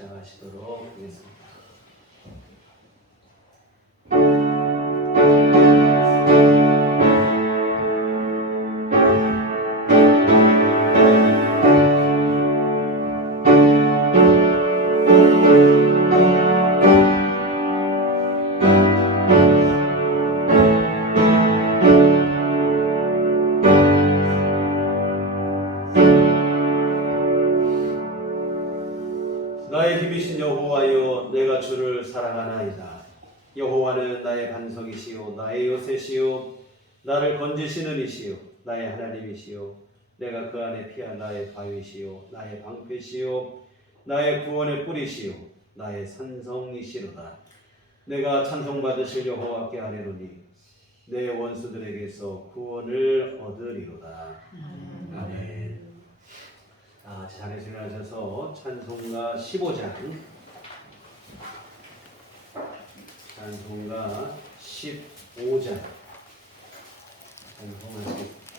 시작하시도록 하겠습니다. 나의 힘이신 여호와여, 내가 주를 사랑하나이다. 여호와는 나의 반석이시요 나의 요새시요 나를 건지시는 이시요 나의 하나님이시요 내가 그 안에 피한 나의 바위시요 나의 방패시요 나의 구원의 뿌리시요 나의 산성이시로다. 내가 찬송받으실 여호와께 아뢰노니 내 원수들에게서 구원을 얻으리로다. 아멘. 자리에 일어나셔서 찬송가 15장, 찬송가 15장 찬송하시겠습니다.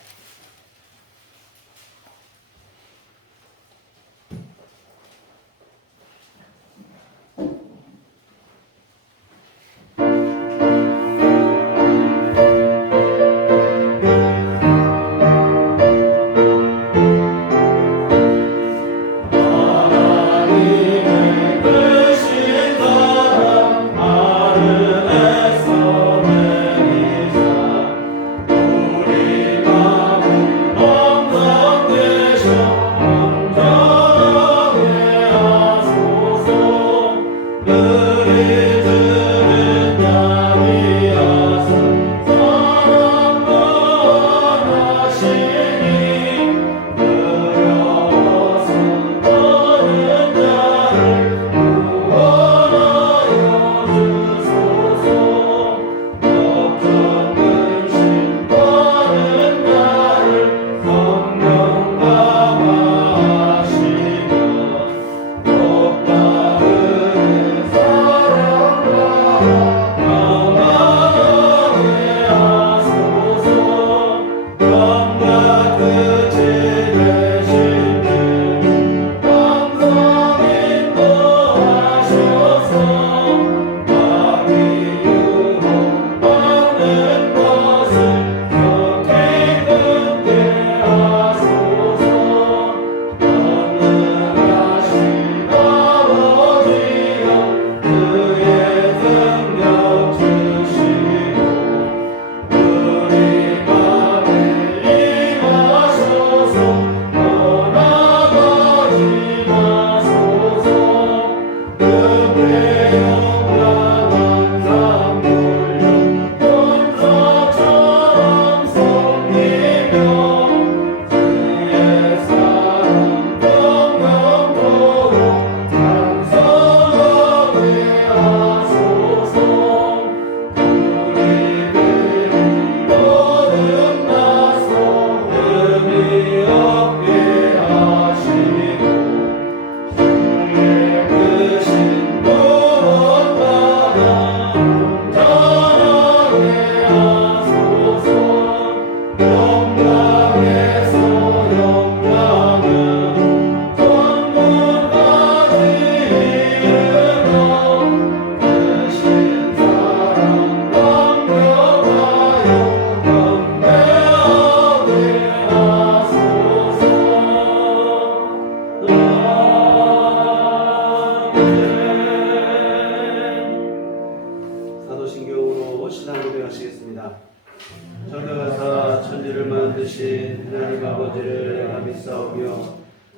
전능하사 천지를 만드신 하나님 아버지를 내가 믿사오며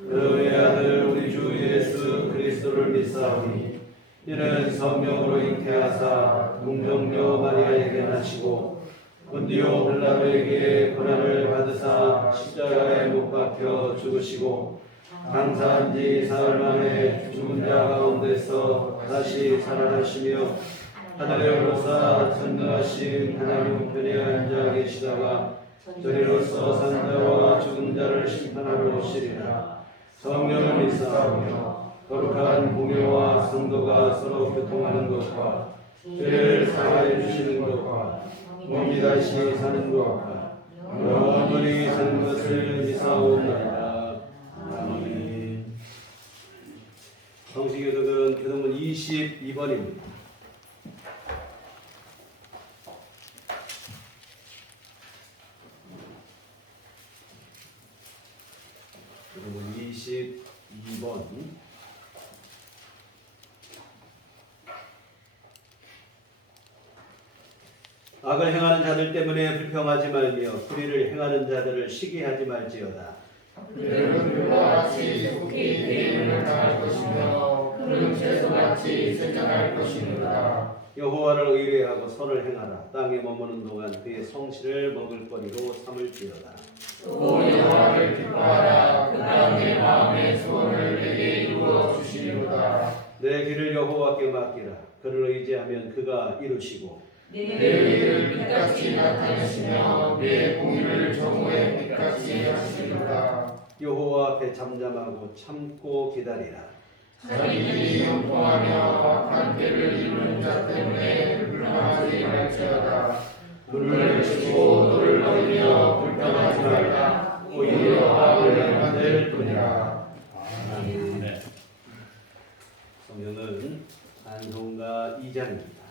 그의 아들 우리 주 예수 그리스도를 믿사오니 이는 성령으로 잉태하사 동정녀 마리아에게 나시고 본디오 빌라도에게 고난을 받으사 십자가에 못 박혀 죽으시고 장사한 지 사흘 만에 죽은 자 가운데서 다시 살아나시며 하늘에 오르사 전능하신 하나님 우편에 앉아 계시다가 저리로서 산 자와 죽은 자를 심판하러 오시리라. 성령을 믿사오며 거룩한 공예와 성도가 서로 교통하는 것과 죄를 사하여 주시는 것과 몸이 다시 사는 것과 영원히 사는 것을 믿사오나이다. 아멘. 성시교독은 교독문 22번입니다. 교독문 22번. 악을 행하는 자들 때문에 불평하지 말며 불의를 행하는 자들을 시기하지 말지어다. 그들은 그와 같이 속히 대인을 당할 것이며 그는 채소같이 세전할 것이니라. 여호와를 의뢰하고 선을 행하라. 땅에 머무는 동안 그의 성실을 먹을거리로 삼을지어다. 또 여호와를 기뻐하라. 그가 내 마음의 소원을 내게 이루어 주시리로다. 내 길을 여호와께 맡기라. 그를 의지하면 그가 이루시고 내 의를 빛같이 나타내시며 내 공의를 정오의 빛같이 하시리로다. 여호와 앞에 잠잠하고 참고 기다리라. 자기들이 형통하며 악한 때를 이루는 자 때문에 불평하지 말지어다. 눈을 치고 너를 얻으며 불평하지 말라. 오히려 악을 만들 뿐이라. 아멘. 성경은 찬송가 2장입니다.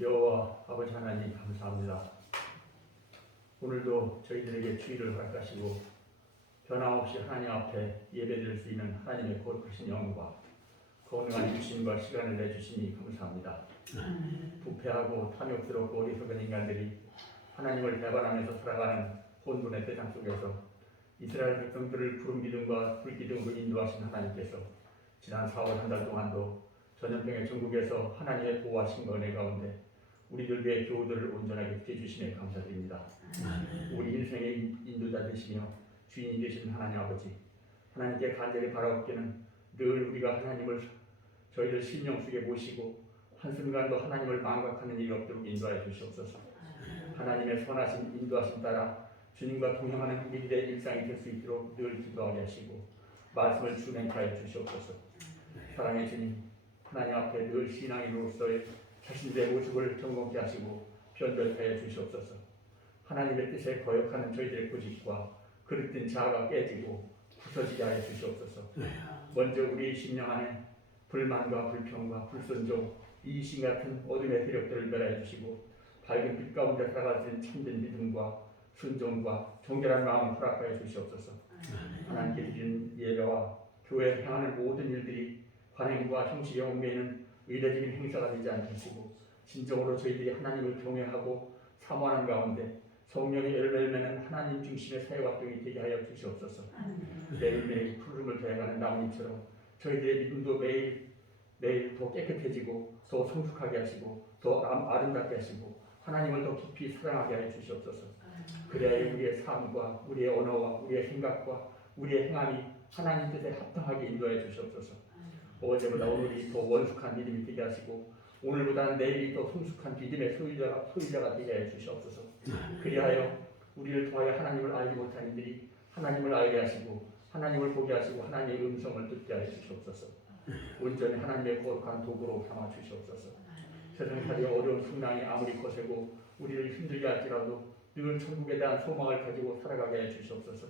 여호와 아버지 하나님 감사합니다. 오늘도 저희들에게 주의를 허락하시고 변함없이 하나님 앞에 예배드릴 수 있는 하나님의 거룩하신 영과 건강한 유신과 시간을 내주시니 감사합니다. 부패하고 탐욕스럽고 어리석은 인간들이 하나님을 배반하면서 살아가는 혼돈의 세상 속에서 이스라엘 백성들을 푸른 기둥과 불기둥으로 인도하신 하나님께서 지난 4월 한 달 동안도 전염병의 전국에서 하나님의 보호하신 은혜 가운데 우리들의 교우들을 온전하게 지켜주시네 감사드립니다. 우리 인생의 인도자 되시며 주인이 되신 하나님 아버지, 하나님께 간절히 바라옵기는 늘 우리가 하나님을 저희들 심령 속에 모시고 한순간도 하나님을 망각하는 일이 없도록 인도하여 주시옵소서. 하나님의 선하신 인도하심 따라 주님과 동행하는 우리들의 일상이 될 수 있도록 늘 기도하게 하시고 말씀을 준행하여 주시옵소서. 사랑의 주님, 하나님 앞에 늘 신앙인으로서의 자신들의 모습을 점검케 하시고 변별하여 주시옵소서. 하나님의 뜻에 거역하는 저희들의 고집과 그릇된 자아가 깨지고 부서지게 하여 주시옵소서. 먼저 우리 심령 안에 불만과 불평과 불순종, 이신 같은 어둠의 세력들을 멸하여 주시고 밝은 빛 가운데 살아갈 수 있는 참된 믿음과 순종과 정결한 마음을 허락하여 주시옵소서. 하나님께 드리는 예배와 교회에 향하는 모든 일들이 관행과 형식에 얽매이는 의례적인 행사가 되지 않게 하시고 진정으로 저희들이 하나님을 경외하고 사모하는 가운데 성령의 열매를 맺는 하나님 중심의 사회활동이 되게 하여 주시옵소서. 매일매일 푸름을 더해가는 나뭇잎처럼 저희들의 믿음도 매일 더 깨끗해지고 더 성숙하게 하시고 더 아름답게 하시고 하나님을 더 깊이 사랑하게 하여 주시옵소서. 그래야 우리의 삶과 우리의 언어와 우리의 생각과 우리의 행함이 하나님 뜻에 합당하게 인도하여 주시옵소서. 어제보다 오늘이 더 원숙한 믿음이 되게 하시고 오늘보다 내일이 더 성숙한 믿음의 소유자가 되게 하여 주시옵소서. 그리하여 우리를 통하여 하나님을 알지 못한 이들이 하나님을 알게 하시고 하나님을 보게 하시고 하나님의 음성을 듣게 하여 주시옵소서. 온전히 하나님의 거룩한 도구로 삼아 주시옵소서. 세상살이 어려운 풍랑이 아무리 거세고 우리를 힘들게 할지라도 늘 천국에 대한 소망을 가지고 살아가게 해 주시옵소서.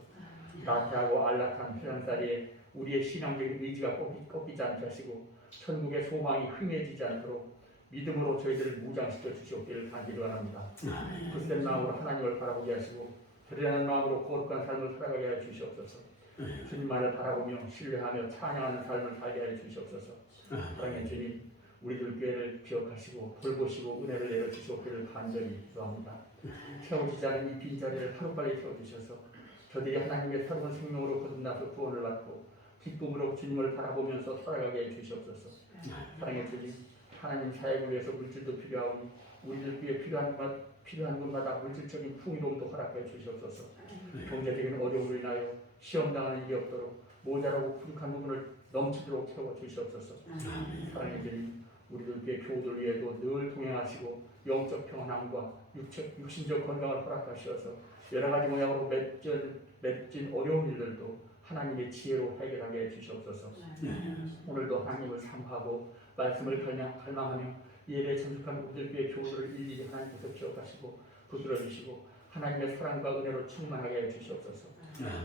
나태하고 안락한 세상살이에 우리의 신앙적인 의지가 꺾이지 않게 하시고 천국의 소망이 흥해지지 않도록 믿음으로 저희들을 무장시켜 주시옵기를 간절히 바랍니다. 굳센 마음으로 하나님을 바라보게 하시고 드러나는 마음으로 거룩한 삶을 살아가게 해 주시옵소서. 주님만을 바라보며 신뢰하며 찬양하는 삶을 살게 해 주시옵소서. 사랑의 주님, 우리들 교회를 기억하시고 돌보시고 은혜를 내려 주시옵기를 간절히 기도합니다. 채워지지 않은 이 빈자리를 하루빨리 채워주셔서 저들이 하나님의 새로운 생명으로 거듭나서 구원을 받고 기쁨으로 주님을 바라보면서 살아가게 해 주시옵소서. 사랑의 주님, 하나님 사역을 위해서 물질도 필요하오니 우리들 위해 필요한 곳마다 물질적인 풍요로움도 허락해 주시옵소서. 경제적인 어려움을 인하여 시험당하는 일이 없도록 모자라고 부족한 부분을 넘치도록 채워 주시옵소서. 사랑의 주님, 우리들 위해 교우들 위해도 늘 동행하시고 영적 평안함과 육신적 건강을 허락하시어서 여러 가지 모양으로 맺진 어려운 일들도 하나님의 지혜로 해결하게 해주시옵소서. 오늘도 하나님을 사모하고 말씀을 갈망하며 예배에 참석한 우리들 위해 교우들을 일일이 하나님께서 기억하시고 붙들어주시고 하나님의 사랑과 은혜로 충만하게 해주시옵소서.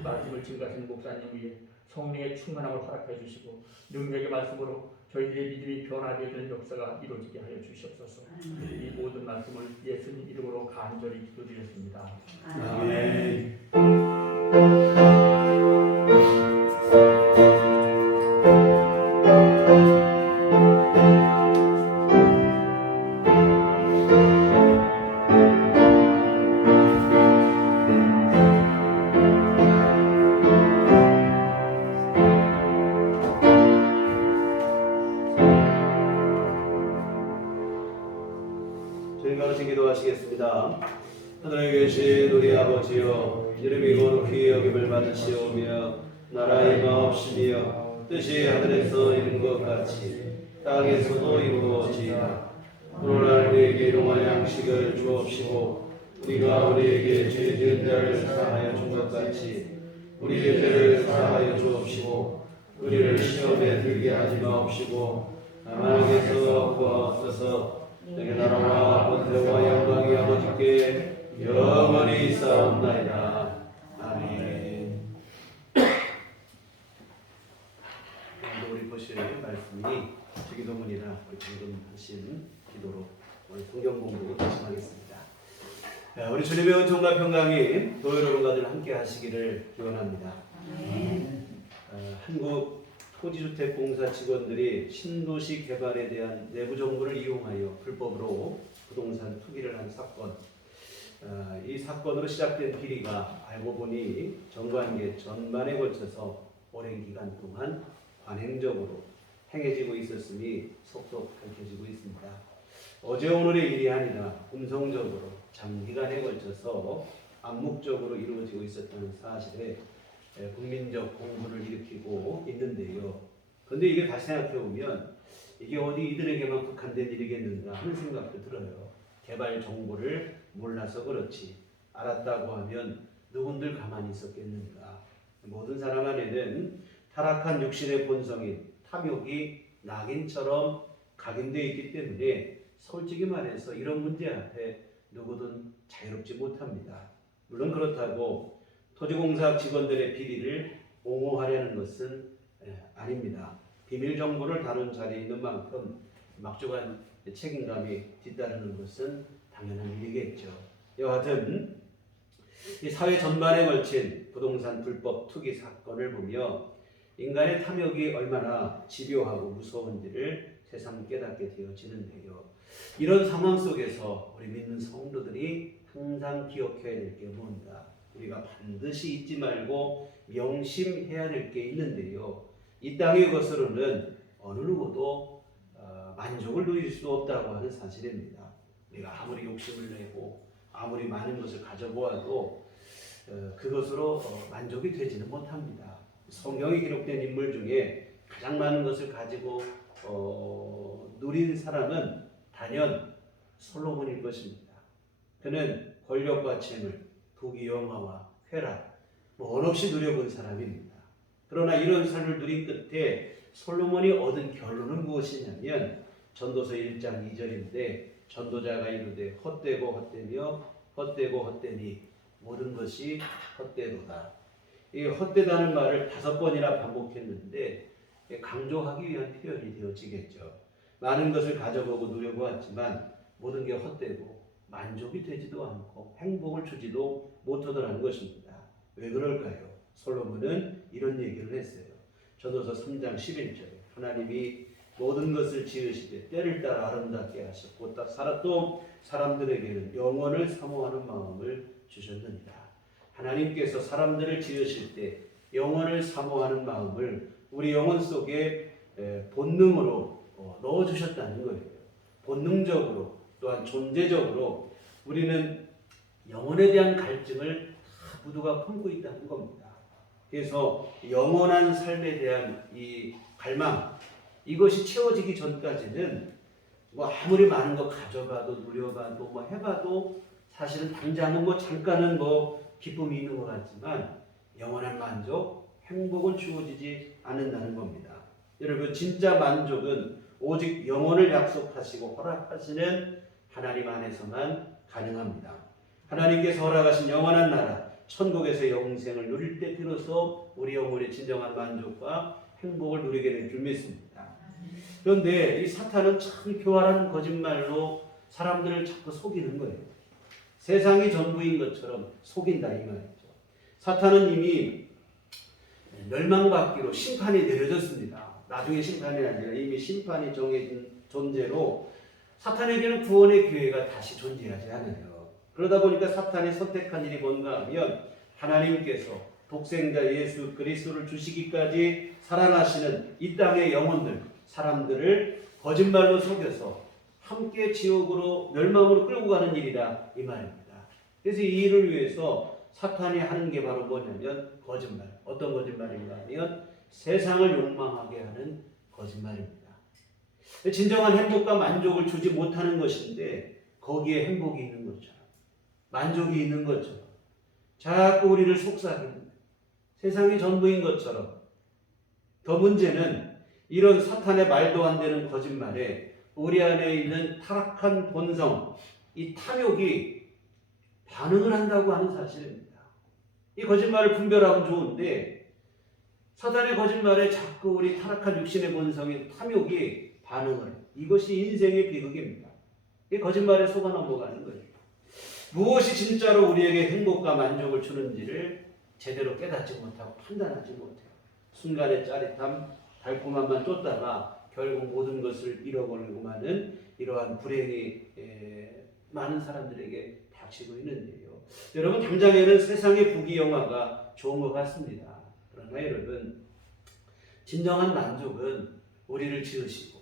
말씀을 증가하시는 목사님 위해 성령의 충만함을 허락해 주시고 능력의 말씀으로 저희들의 믿음이 변화되는 역사가 이루어지게 하여 주시옵소서. 이 모든 말씀을 예수님 이름으로 간절히 기도드렸습니다. 아멘. 기도하시겠습니다. 하늘에 계신 우리 아버지여, 이름이 거룩히 여김을 받으시오며 나라의 마옵시며 뜻이 하늘에서 이룬 것 같이 땅에서도 이루어지이다. 오늘날 우리에게 일용할 양식을 주옵시고 우리가 우리에게 죄 지은 자를 사하여 준 것 같이 우리의 죄를 사하여 주옵시고 우리를 시험에 들게 하지 마옵시고 다만 에서 구하옵소서. 내게 나라와 권세와 영광이 아버지께 영원히 있사옵나이다. 아멘. 오늘 우리 보실 말씀이 주기도문이라 우리 방금 하신 기도로 오늘 성경 공부 시작하겠습니다. 우리 주님의 은총과 평강이 또 여러분과들 함께 하시기를 기원합니다. 한국 토지주택공사 직원들이 신도시 개발에 대한 내부 정보를 이용하여 불법으로 부동산 투기를 한 사건. 이 사건으로 시작된 비리가 알고 보니 정관계 전반에 걸쳐서 오랜 기간 동안 관행적으로 행해지고 있었음이 속속 밝혀지고 있습니다. 어제 오늘의 일이 아니라 음성적으로 장기간에 걸쳐서 암묵적으로 이루어지고 있었다는 사실에 국민적 공분을 일으키고 있는데요. 그런데 이게 다시 생각해보면 이게 어디 이들에게만 국한된 일이겠는가 하는 생각도 들어요. 개발 정보를 몰라서 그렇지 알았다고 하면 누군들 가만히 있었겠는가. 모든 사람 안에는 타락한 육신의 본성인 탐욕이 낙인처럼 각인되어 있기 때문에 솔직히 말해서 이런 문제 앞에 누구든 자유롭지 못합니다. 물론 그렇다고 토지공사 직원들의 비리를 옹호하려는 것은 아닙니다. 비밀 정보를 다룬 자리에 있는 만큼 막중한 책임감이 뒤따르는 것은 당연한 일이겠죠. 여하튼 이 사회 전반에 걸친 부동산 불법 투기 사건을 보며 인간의 탐욕이 얼마나 집요하고 무서운지를 새삼 깨닫게 되어지는데요. 이런 상황 속에서 우리 믿는 성도들이 항상 기억해야 될 게 뭔가, 우리가 반드시 잊지 말고 명심해야 될 게 있는데요. 이 땅의 것으로는 어느 누구도 만족을 누릴 수 없다고 하는 사실입니다. 우리가 아무리 욕심을 내고 아무리 많은 것을 가져보아도 그것으로 만족이 되지는 못합니다. 성경에 기록된 인물 중에 가장 많은 것을 가지고 누린 사람은 단연 솔로몬일 것입니다. 그는 권력과 재물, 부귀 영화와 쾌락, 원없이 누려본 사람입니다. 그러나 이런 삶을 누린 끝에 솔로몬이 얻은 결론은 무엇이냐면 전도서 1장 2절인데 전도자가 이르되 헛되고 헛되며 헛되고 헛되니 모든 것이 헛되도다. 이 헛되다는 말을 5번이나 반복했는데 강조하기 위한 표현이 되어지겠죠. 많은 것을 가져보고 누려보았지만 모든 게 헛되고 만족이 되지도 않고 행복을 주지도 못하더라는 것입니다. 왜 그럴까요? 솔로몬은 이런 얘기를 했어요. 전도서 3장 11절에 하나님이 모든 것을 지으시되 때를 따라 아름답게 하셨고 또 사람들에게는 영원을 사모하는 마음을 주셨느니라. 하나님께서 사람들을 지으실 때 영원을 사모하는 마음을 우리 영혼 속에 본능으로 넣어주셨다는 거예요. 본능적으로 또한 존재적으로 우리는 영혼에 대한 갈증을 다 모두가 품고 있다는 겁니다. 그래서 영원한 삶에 대한 이 갈망, 이것이 채워지기 전까지는 뭐 아무리 많은 거 가져봐도 누려봐도 뭐 해봐도 사실은 당장은 뭐 잠깐은 뭐 기쁨이 있는 것 같지만 영원한 만족, 행복은 주어지지 않는다는 겁니다. 여러분, 진짜 만족은 오직 영혼을 약속하시고 허락하시는 하나님 안에서만 가능합니다. 하나님께서 허락하신 영원한 나라, 천국에서 영생을 누릴 때 비로소 우리 영혼의 진정한 만족과 행복을 누리게 될 줄 믿습니다. 그런데 이 사탄은 참 교활한 거짓말로 사람들을 자꾸 속이는 거예요. 세상이 전부인 것처럼 속인다 이 말이죠. 사탄은 이미 멸망받기로 심판이 내려졌습니다. 나중에 심판이 아니라 이미 심판이 정해진 존재로 사탄에게는 구원의 기회가 다시 존재하지 않아요. 그러다 보니까 사탄이 선택한 일이 뭔가 하면 하나님께서 독생자 예수 그리스도를 주시기까지 살아나시는 이 땅의 영혼들, 사람들을 거짓말로 속여서 함께 지옥으로 멸망으로 끌고 가는 일이다 이 말입니다. 그래서 이 일을 위해서 사탄이 하는 게 바로 뭐냐면 거짓말. 어떤 거짓말인가 하면 세상을 욕망하게 하는 거짓말입니다. 진정한 행복과 만족을 주지 못하는 것인데 거기에 행복이 있는 것처럼 만족이 있는 것처럼 자꾸 우리를 속삭이는 세상이 전부인 것처럼. 더 문제는 이런 사탄의 말도 안 되는 거짓말에 우리 안에 있는 타락한 본성, 이 탐욕이 반응을 한다고 하는 사실입니다. 이 거짓말을 분별하면 좋은데 사탄의 거짓말에 자꾸 우리 타락한 육신의 본성인 탐욕이 반응을, 이것이 인생의 비극입니다. 이 거짓말에 속아 넘어가는 거예요. 무엇이 진짜로 우리에게 행복과 만족을 주는지를 제대로 깨닫지 못하고 판단하지 못해요. 순간의 짜릿함, 달콤함만 쫓다가 결국 모든 것을 잃어버리고 마는 이러한 불행이 많은 사람들에게 닥치고 있는데요. 여러분, 당장에는 세상의 부귀영화가 좋은 것 같습니다. 그러나 여러분, 진정한 만족은 우리를 지으시고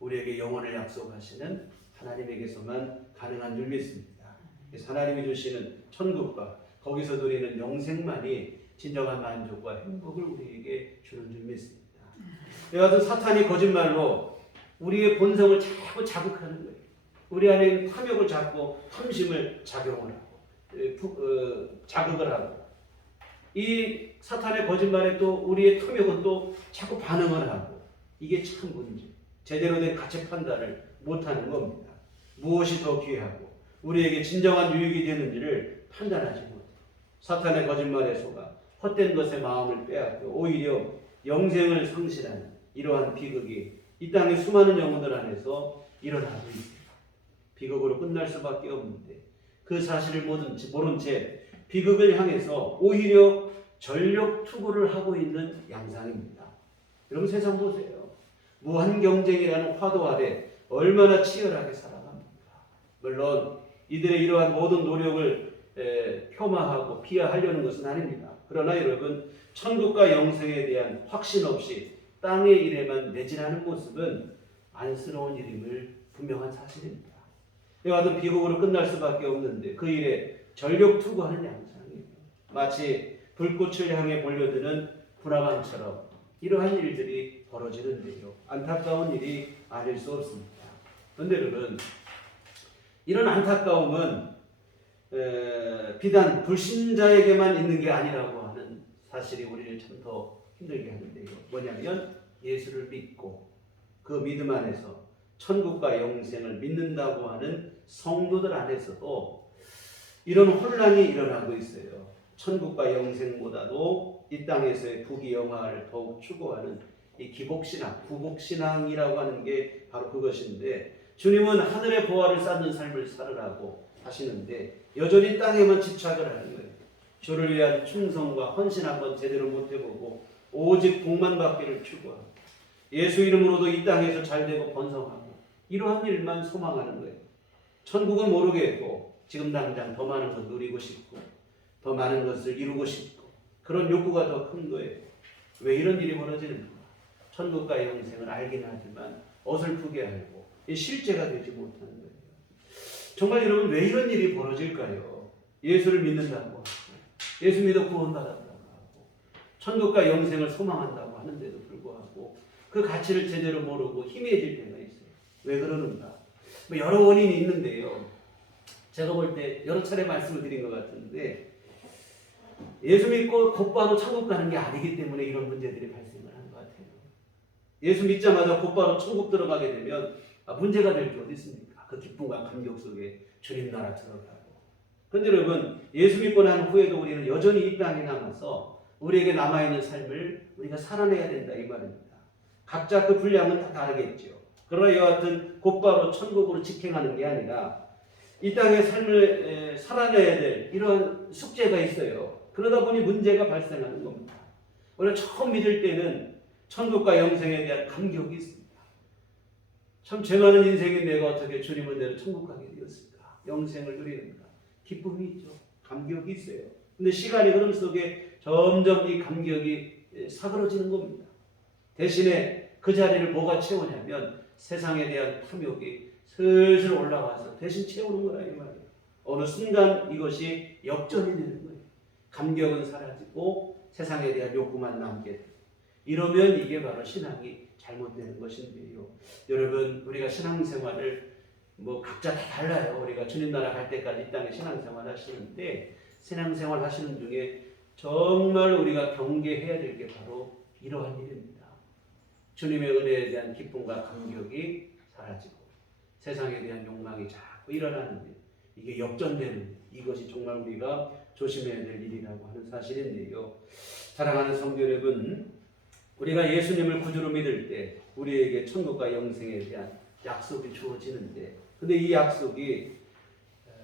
우리에게 영혼을 약속하시는 하나님에게서만 가능한 줄 믿습니다. 그래서 하나님이 주시는 천국과 거기서 누리는 영생만이 진정한 만족과 행복을 우리에게 주는 줄 믿습니다. 이와 같은 사탄이 거짓말로 우리의 본성을 자꾸 자극하는 거예요. 우리 안에 있는 탐욕을 자꾸 탐심을 작용을 하고 자극을 하고, 이 사탄의 거짓말에 또 우리의 탐욕은 또 자꾸 반응을 하고, 이게 참 문제. 제대로 된 가치 판단을 못하는 겁니다. 무엇이 더 귀하고 우리에게 진정한 유익이 되는지를 판단하지 못해요. 사탄의 거짓말에 속아 헛된 것에 마음을 빼앗겨 오히려 영생을 상실하는 이러한 비극이 이 땅의 수많은 영혼들 안에서 일어나고 있습니다. 비극으로 끝날 수밖에 없는데 그 사실을 모른 채 비극을 향해서 오히려 전력 투구를 하고 있는 양상입니다. 여러분, 세상 보세요. 무한 경쟁이라는 화도 아래 얼마나 치열하게 살아갑니까? 물론 이들의 이러한 모든 노력을 폄하하고 비하하려는 것은 아닙니다. 그러나 여러분, 천국과 영생에 대한 확신 없이 땅의 일에만 매진하는 모습은 안쓰러운 일임을 분명한 사실입니다. 이와 같은 비극으로 끝날 수밖에 없는데 그 일에 전력 투구하는 양상이에요. 마치 불꽃을 향해 몰려드는 군화감처럼 이러한 일들이 벌어지는데요. 안타까운 일이 아닐 수 없습니다. 그런데 여러분, 이런 안타까움은 비단 불신자에게만 있는 게 아니라고 하는 사실이 우리를 참 더 힘들게 하는데요. 뭐냐면 예수를 믿고 그 믿음 안에서 천국과 영생을 믿는다고 하는 성도들 안에서도 이런 혼란이 일어나고 있어요. 천국과 영생보다도 이 땅에서의 부귀영화를 더욱 추구하는 이 기복신앙, 부복신앙이라고 하는 게 바로 그것인데, 주님은 하늘의 보화를 쌓는 삶을 살으라고 하시는데 여전히 땅에만 집착을 하는 거예요. 주를 위한 충성과 헌신 한번 제대로 못 해보고 오직 복만 받기를 추구하고 예수 이름으로도 이 땅에서 잘되고 번성하고 이러한 일만 소망하는 거예요. 천국은 모르겠고 지금 당장 더 많은 것 누리고 싶고 더 많은 것을 이루고 싶고 그런 욕구가 더 큰 거예요. 왜 이런 일이 벌어지는가? 천국과 영생을 알긴 하지만 어설프게 알고 실제가 되지 못하는 거예요. 정말 여러분, 왜 이런 일이 벌어질까요? 예수를 믿는다고 하고 예수 믿어 구원받았다고 하고 천국과 영생을 소망한다고 하는데도 불구하고 그 가치를 제대로 모르고 희미해질 때가 있어요. 왜 그러는가? 여러 원인이 있는데요. 제가 볼 때 여러 차례 말씀을 드린 것 같은데 예수 믿고 곧바로 천국 가는 게 아니기 때문에 이런 문제들이 발생을 하는 것 같아요. 예수 믿자마자 곧바로 천국 들어가게 되면 문제가 될 게 어디 있습니까? 그 기쁨과 감격 속에 주님 나라 들어가고. 그런데 여러분, 예수 믿고 난 후에도 우리는 여전히 이 땅에 남아서 우리에게 남아있는 삶을 우리가 살아내야 된다 이 말입니다. 각자 그 분량은 다 다르겠죠. 그러나 이와 같은 곧바로 천국으로 직행하는 게 아니라 이 땅의 삶을 살아내야 될 이런 숙제가 있어요. 그러다 보니 문제가 발생하는 겁니다. 우리가 처음 믿을 때는 천국과 영생에 대한 감격이 있습니다. 참 죄 많은 인생인 내가 어떻게 주님을 내려 천국 가게 되었을까? 영생을 누리는가? 기쁨이 있죠. 감격이 있어요. 근데 시간이 흐름 속에 점점 이 감격이 사그러지는 겁니다. 대신에 그 자리를 뭐가 채우냐면 세상에 대한 탐욕이 슬슬 올라와서 대신 채우는 거라 이 말이에요. 어느 순간 이것이 역전이 되는 거예요. 감격은 사라지고 세상에 대한 욕구만 남게 돼요. 이러면 이게 바로 신앙이 잘못되는 것인데요. 여러분, 우리가 신앙생활을 각자 다 달라요. 우리가 주님 나라 갈 때까지 이 땅에 신앙생활 하시는데 신앙생활 하시는 중에 정말 우리가 경계해야 될 게 바로 이러한 일입니다. 주님의 은혜에 대한 기쁨과 감격이 사라지고 세상에 대한 욕망이 자꾸 일어나는 일, 이게 역전되는 일, 이것이 정말 우리가 조심해야 될 일이라고 하는 사실인데요. 사랑하는 성도 여러분, 우리가 예수님을 구주로 믿을 때 우리에게 천국과 영생에 대한 약속이 주어지는데, 근데 이 약속이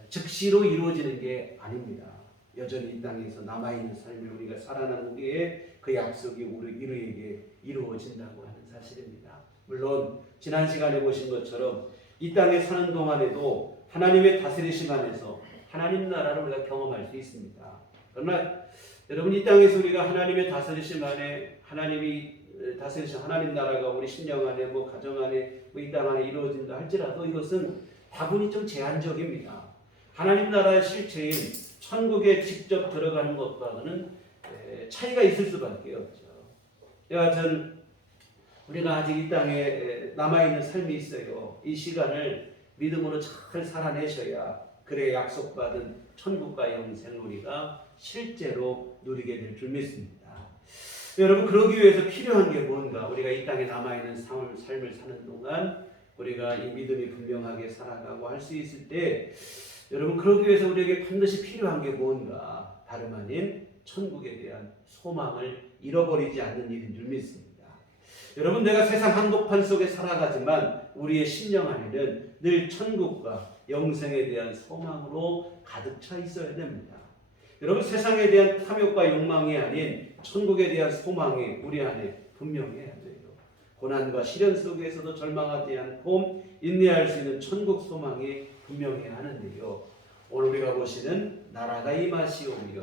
즉시로 이루어지는 게 아닙니다. 여전히 이 땅에서 남아있는 삶을 우리가 살아나는 후에 그 약속이 우리에게 이루어진다고 하는 사실입니다. 물론 지난 시간에 보신 것처럼 이 땅에 사는 동안에도 하나님의 다스리심 안에서 하나님 나라를 우리가 경험할 수 있습니다. 그러나 여러분, 이 땅에서 우리가 하나님의 다스리심 안에 하나님이 다스리신 하나님 나라가 우리 심령 안에 가정 안에 이 땅 안에 이루어진다 할지라도 이것은 다분히 좀 제한적입니다. 하나님 나라의 실체인 천국에 직접 들어가는 것과는 차이가 있을 수밖에 없죠. 여하튼 우리가 아직 이 땅에 남아있는 삶이 있어요. 이 시간을 믿음으로 잘 살아내셔야 그래 약속받은 천국과 영생을 우리가 실제로 누리게 될 줄 믿습니다. 여러분, 그러기 위해서 필요한 게 뭔가? 우리가 이 땅에 남아있는 삶을 사는 동안 우리가 이 믿음이 분명하게 살아가고 할 수 있을 때, 여러분, 그러기 위해서 우리에게 반드시 필요한 게 뭔가? 다름 아닌 천국에 대한 소망을 잃어버리지 않는 일인 줄 믿습니다. 여러분, 내가 세상 한복판 속에 살아가지만 우리의 심령 안에는 늘 천국과 영생에 대한 소망으로 가득 차 있어야 됩니다. 여러분, 세상에 대한 탐욕과 욕망이 아닌 천국에 대한 소망이 우리 안에 분명해야 돼요. 고난과 시련 속에서도 절망하지 않고 인내할 수 있는 천국 소망이 분명해야 하는데요. 오늘 우리가 보시는 나라가 임하시오며,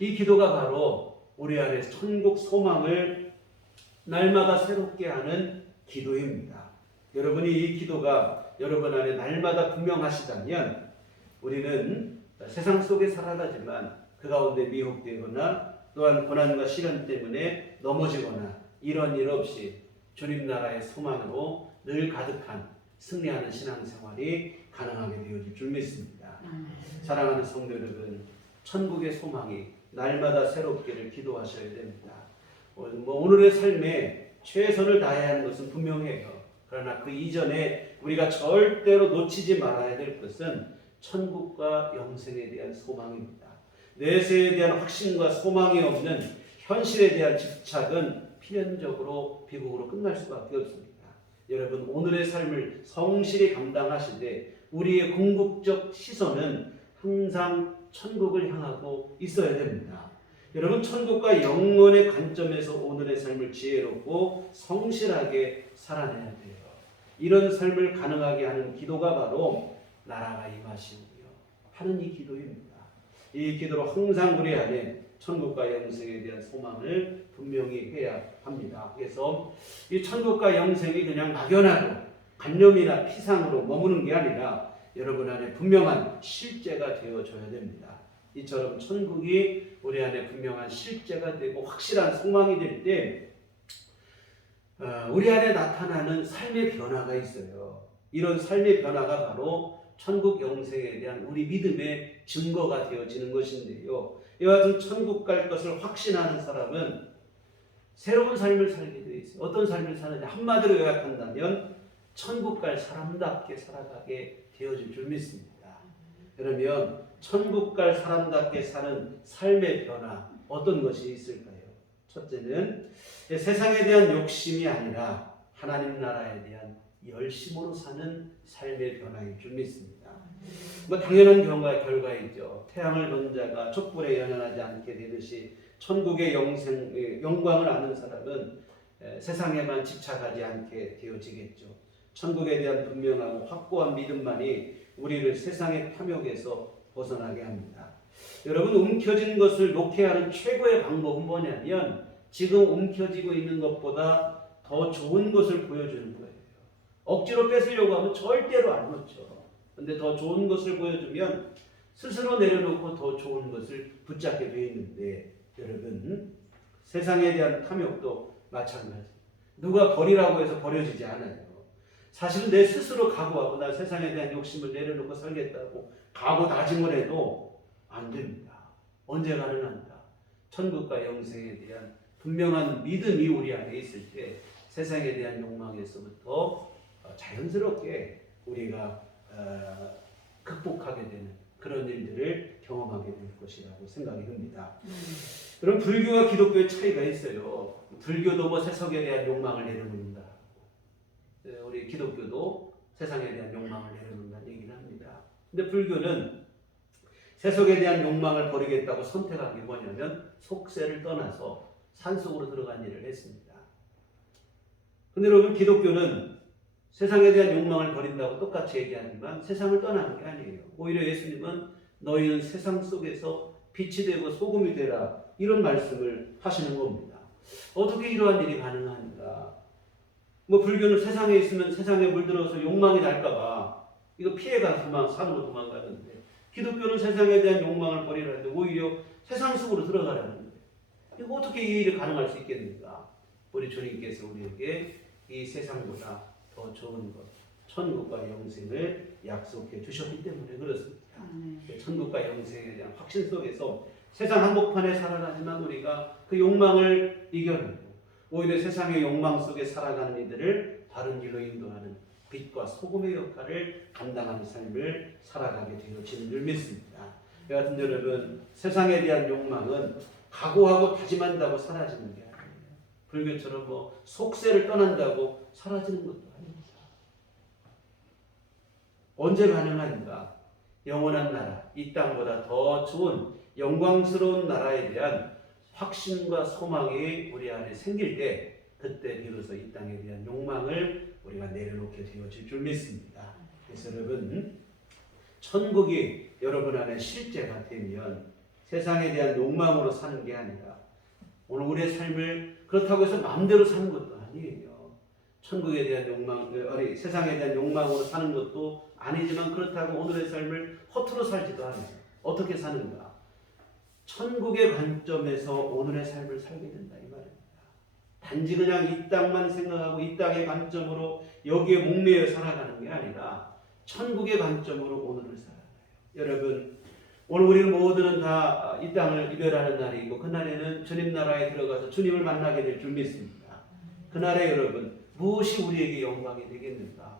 이 기도가 바로 우리 안에 천국 소망을 날마다 새롭게 하는 기도입니다. 여러분이 이 기도가 여러분 안에 날마다 분명하시다면 우리는 세상 속에 살아가지만 그 가운데 미혹되거나 또한 고난과 시련 때문에 넘어지거나 이런 일 없이 주님 나라의 소망으로 늘 가득한 승리하는 신앙생활이 가능하게 되어질 줄 믿습니다. 사랑하는 성도 여러분, 천국의 소망이 날마다 새롭기를 기도하셔야 됩니다. 오늘의 삶에 최선을 다해야 하는 것은 분명해요. 그러나 그 이전에 우리가 절대로 놓치지 말아야 될 것은 천국과 영생에 대한 소망입니다. 내세에 대한 확신과 소망이 없는 현실에 대한 집착은 필연적으로 비극으로 끝날 수밖에 없습니다. 여러분, 오늘의 삶을 성실히 감당하시되 우리의 궁극적 시선은 항상 천국을 향하고 있어야 됩니다. 여러분, 천국과 영원의 관점에서 오늘의 삶을 지혜롭고 성실하게 살아내야 돼요. 이런 삶을 가능하게 하는 기도가 바로 나라가 임하시오며 하는 이 기도입니다. 이 기도로 항상 우리 안에 천국과 영생에 대한 소망을 분명히 해야 합니다. 그래서 이 천국과 영생이 그냥 막연하고 관념이나 피상으로 머무는 게 아니라 여러분 안에 분명한 실제가 되어줘야 됩니다. 이처럼 천국이 우리 안에 분명한 실제가 되고 확실한 소망이 될 때 우리 안에 나타나는 삶의 변화가 있어요. 이런 삶의 변화가 바로 천국 영생에 대한 우리 믿음의 증거가 되어지는 것인데요. 이와 같은 천국 갈 것을 확신하는 사람은 새로운 삶을 살게 되어 있어요. 어떤 삶을 사느냐, 한마디로 요약한다면 천국 갈 사람답게 살아가게 되어질 줄 믿습니다. 그러면 천국 갈 사람답게 사는 삶의 변화, 어떤 것이 있을까요? 첫째는 세상에 대한 욕심이 아니라 하나님 나라에 대한 열심으로 사는 삶의 변화일 줄 믿습니다. 당연한 결과이죠. 태양을 본 자가 촛불에 연연하지 않게 되듯이 천국의 영광을 아는 사람은 세상에만 집착하지 않게 되어지겠죠. 천국에 대한 분명하고 확고한 믿음만이 우리를 세상의 탐욕에서 벗어나게 합니다. 여러분, 움켜진 것을 놓게 하는 최고의 방법은 뭐냐면 지금 움켜쥐고 있는 것보다 더 좋은 것을 보여주는 거예요. 억지로 뺏으려고 하면 절대로 안 놓죠. 근데 더 좋은 것을 보여주면 스스로 내려놓고 더 좋은 것을 붙잡게 되어 있는데, 여러분, 세상에 대한 탐욕도 마찬가지. 누가 버리라고 해서 버려지지 않아요. 사실은 내 스스로 각오하고 나 세상에 대한 욕심을 내려놓고 살겠다고 각오 다짐을 해도 안 됩니다. 언제 가능한가? 천국과 영생에 대한 분명한 믿음이 우리 안에 있을 때 세상에 대한 욕망에서부터 자연스럽게 우리가 극복하게 되는 그런 일들을 경험하게 될 것이라고 생각이 듭니다. 그럼 불교와 기독교의 차이가 있어요. 불교도 뭐 세속에 대한 욕망을 내려놓는다. 우리 기독교도 세상에 대한 욕망을 내려놓는다는 얘기를 합니다. 근데 불교는 세속에 대한 욕망을 버리겠다고 선택한 게 뭐냐면 속세를 떠나서 산속으로 들어간 일을 했습니다. 근데 여러분, 기독교는 세상에 대한 욕망을 버린다고 똑같이 얘기하지만 세상을 떠나는 게 아니에요. 오히려 예수님은 너희는 세상 속에서 빛이 되고 소금이 되라, 이런 말씀을 하시는 겁니다. 어떻게 이러한 일이 가능한가? 불교는 세상에 있으면 세상에 물들어서 욕망이 날까봐 이거 피해가서 산으로 도망가는데, 기독교는 세상에 대한 욕망을 버리라는데 오히려 세상 속으로 들어가라는 거예요. 이거 어떻게 이 일이 가능할 수 있겠는가? 우리 주님께서 우리에게 이 세상보다 더 좋은 것, 천국과 영생을 약속해 주셨기 때문에 그렇습니다. 천국과 영생에 대한 확신 속에서 세상 한복판에 살아가지만 우리가 그 욕망을 이겨내고 오히려 세상의 욕망 속에 살아가는 이들을 바른 길로 인도하는 빛과 소금의 역할을 감당하는 삶을 살아가게 되어지는 줄 믿습니다. 여하튼 여러분, 세상에 대한 욕망은 각오하고 다짐한다고 사라지는 게 아니에요. 불교처럼 속세를 떠난다고 사라지는 것도 아닙니다. 언제 가능한가? 영원한 나라, 이 땅보다 더 좋은 영광스러운 나라에 대한 확신과 소망이 우리 안에 생길 때, 그때 비로소 이 땅에 대한 욕망을 우리가 내려놓게 되어질 줄 믿습니다. 그래서 여러분, 천국이 여러분 안에 실제가 되면 세상에 대한 욕망으로 사는 게 아니라 오늘 우리의 삶을 그렇다고 해서 마음대로 사는 것도 아니에요. 천국에 대한 욕망, 세상에 대한 욕망으로 사는 것도 아니지만 그렇다고 오늘의 삶을 허투루 살지도 않아요. 어떻게 사는가? 천국의 관점에서 오늘의 삶을 살게 된다, 이 말입니다. 단지 그냥 이 땅만 생각하고 이 땅의 관점으로 여기에 목매여 살아가는 게 아니라 천국의 관점으로 오늘을 살아가요. 여러분, 오늘 우리는 모두는 다 이 땅을 이별하는 날이고 그날에는 주님 나라에 들어가서 주님을 만나게 될 줄 믿습니다. 그날에 여러분 무엇이 우리에게 영광이 되겠는가?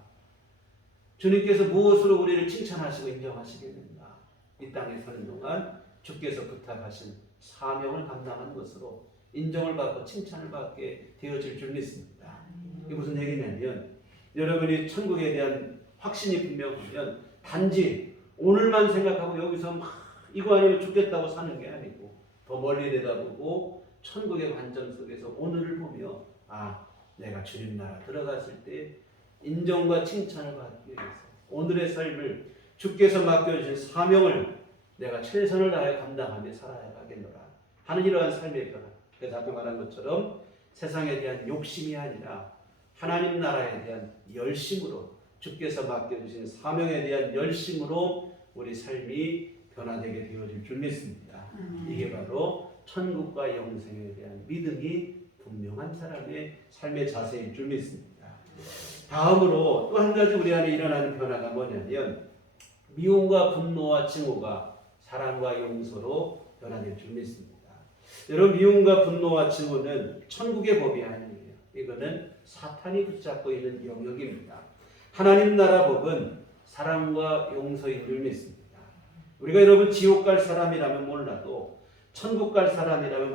주님께서 무엇으로 우리를 칭찬하시고 인정하시겠는가? 이 땅에 사는 동안 주께서 부탁하신 사명을 감당한 것으로 인정을 받고 칭찬을 받게 되어질 줄 믿습니다. 이게 무슨 얘기냐면 여러분이 천국에 대한 확신이 분명하면 단지 오늘만 생각하고 여기서 막 이거 아니면 죽겠다고 사는 게 아니고 더 멀리 내다보고 천국의 관점 속에서 오늘을 보며 내가 주님 나라 들어갔을 때 인정과 칭찬을 받기 위해서 오늘의 삶을 주께서 맡겨주신 사명을 내가 최선을 다해 감당하며 살아야 가겠노라 하는 이러한 삶의 변화. 그래서 아까 말한 것처럼 세상에 대한 욕심이 아니라 하나님 나라에 대한 열심으로 주께서 맡겨주신 사명에 대한 열심으로 우리 삶이 변화되게 되어질 줄 믿습니다. 이게 바로 천국과 영생에 대한 믿음이 분명한 사람의 삶의 자세일 줄 믿습니다. 다음으로 또 한 가지 우리 안에 일어나는 변화가 뭐냐면 미움과 분노와 증오가 사랑과 용서로 변화될 줄 믿습니다. 여러분 미움과 분노와 증오는 천국의 법이 아니에요. 이거는 사탄이 붙잡고 있는 영역입니다. 하나님 나라 법은 사랑과 용서인 줄 믿습니다. 우리가 여러분 지옥 갈 사람이라면 몰라도 천국 갈 사람이라면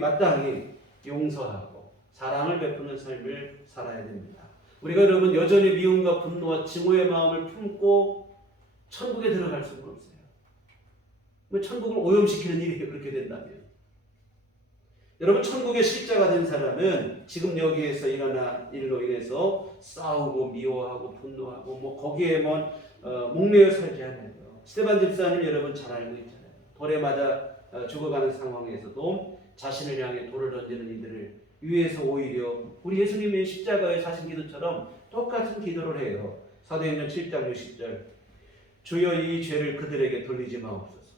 마땅히 용서하고 사랑을 베푸는 삶을 살아야 됩니다. 우리가 여러분 여전히 미움과 분노와 증오의 마음을 품고 천국에 들어갈 수는 없어요. 천국을 오염시키는 일이 그렇게 된다면 여러분 천국의 실자가 된 사람은 지금 여기에서 일어난 일로 인해서 싸우고 미워하고 분노하고 거기에 목매어 살지 않아요. 스데반 집사님 여러분 잘 알고 있잖아요. 돌에 맞아 죽어가는 상황에서도 자신을 향해 돌을 던지는 이들을 위해서 오히려 우리 예수님의 십자가에 사신 기도처럼 똑같은 기도를 해요. 사도행전 7장 60절 주여 이 죄를 그들에게 돌리지 마옵소서.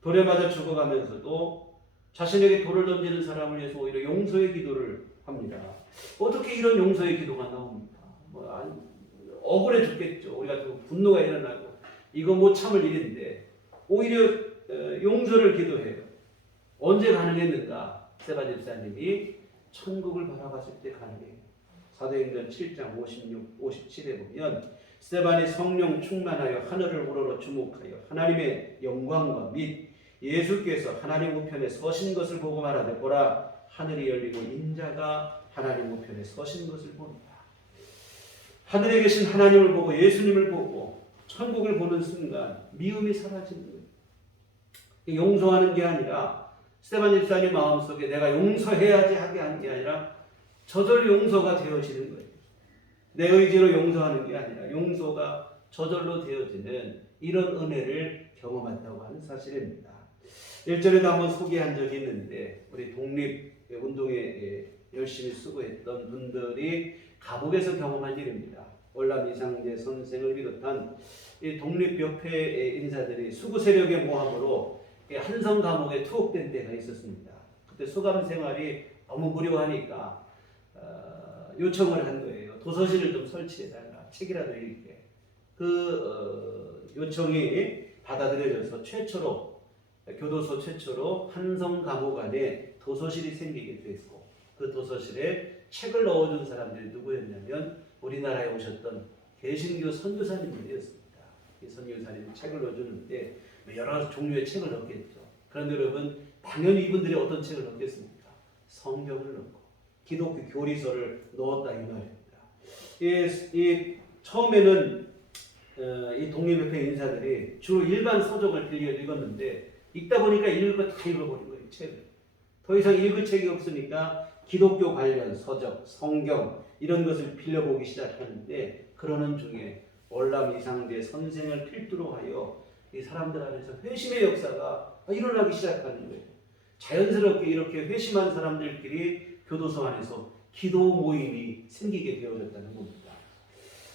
돌에 맞아 죽어가면서도 자신에게 돌을 던지는 사람을 위해서 오히려 용서의 기도를 합니다. 어떻게 이런 용서의 기도가 나옵니까? 억울해 죽겠죠. 우리 같은 분노가 일어나고 이거 못 참을 일인데 오히려 용서를 기도해요. 언제 가능했는가? 스데반 집사님이 천국을 바라봤을 때 가능해요. 사도행전 7장 56, 57에 보면 스데반이 성령 충만하여 하늘을 우러러 주목하여 하나님의 영광과 및 예수께서 하나님 우편에 서신 것을 보고 말하되 보라 하늘이 열리고 인자가 하나님 우편에 서신 것을 본다. 하늘에 계신 하나님을 보고 예수님을 보고 천국을 보는 순간 미움이 사라지는 거예요. 용서하는 게 아니라 스데반 집사님 마음속에 내가 용서해야지 하게 하는 게 아니라 저절로 용서가 되어지는 거예요. 내 의지로 용서하는 게 아니라 용서가 저절로 되어지는 이런 은혜를 경험한다고 하는 사실입니다. 1절에도 한번 소개한 적이 있는데 우리 독립운동에 열심히 수고했던 분들이 감옥에서 경험한 일입니다. 월남 이상재 선생을 비롯한 이 독립협회 인사들이 수구 세력의 모함으로 한성 감옥에 투옥된 때가 있었습니다. 그때 수감 생활이 너무 무료하니까 요청을 한 거예요. 도서실을 좀 설치해달라. 책이라도 읽게. 요청이 받아들여져서 교도소 최초로 한성 감옥 안에 도서실이 생기게 됐고 그 도서실에 책을 넣어준 사람들이 누구였냐면 우리나라에 오셨던 개신교 선교사님들이었습니다. 이 선교사님이 책을 넣어주는데 여러 종류의 책을 넣겠죠. 그런데 여러분 당연히 이분들이 어떤 책을 넣겠습니까? 성경을 넣고 기독교 교리서를 넣었다 이 말입니다. 처음에는 이 독립협회 인사들이 주로 일반 서적을 빌려 읽었는데 읽다 보니까 읽을 거 다 읽어버린 거예요. 책을. 더 이상 읽을 책이 없으니까 기독교 관련 서적, 성경 이런 것을 빌려보기 시작하는데 그러는 중에 월남 이상재 선생을 필두로 하여 이 사람들 안에서 회심의 역사가 일어나기 시작하는 거예요. 자연스럽게 이렇게 회심한 사람들끼리 교도소 안에서 기도 모임이 생기게 되어졌다는 겁니다.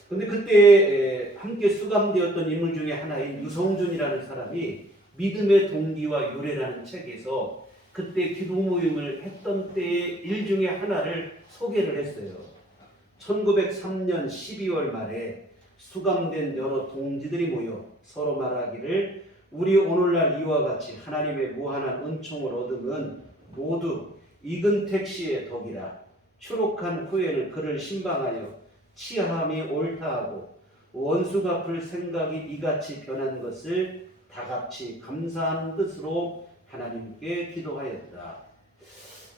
그런데 그때 함께 수감되었던 인물 중에 하나인 유성준이라는 사람이 믿음의 동기와 유래라는 책에서 그때 기도 모임을 했던 때의 일 중에 하나를 소개를 했어요. 1903년 12월 말에 수감된 여러 동지들이 모여 서로 말하기를 우리 오늘날 이와 같이 하나님의 무한한 은총을 얻으면 모두 이근택 씨의 덕이라 추록한 후에는 그를 신방하여 치함이 옳다 하고 원수 갚을 생각이 이같이 변한 것을 다같이 감사하는 뜻으로 하나님께 기도하였다.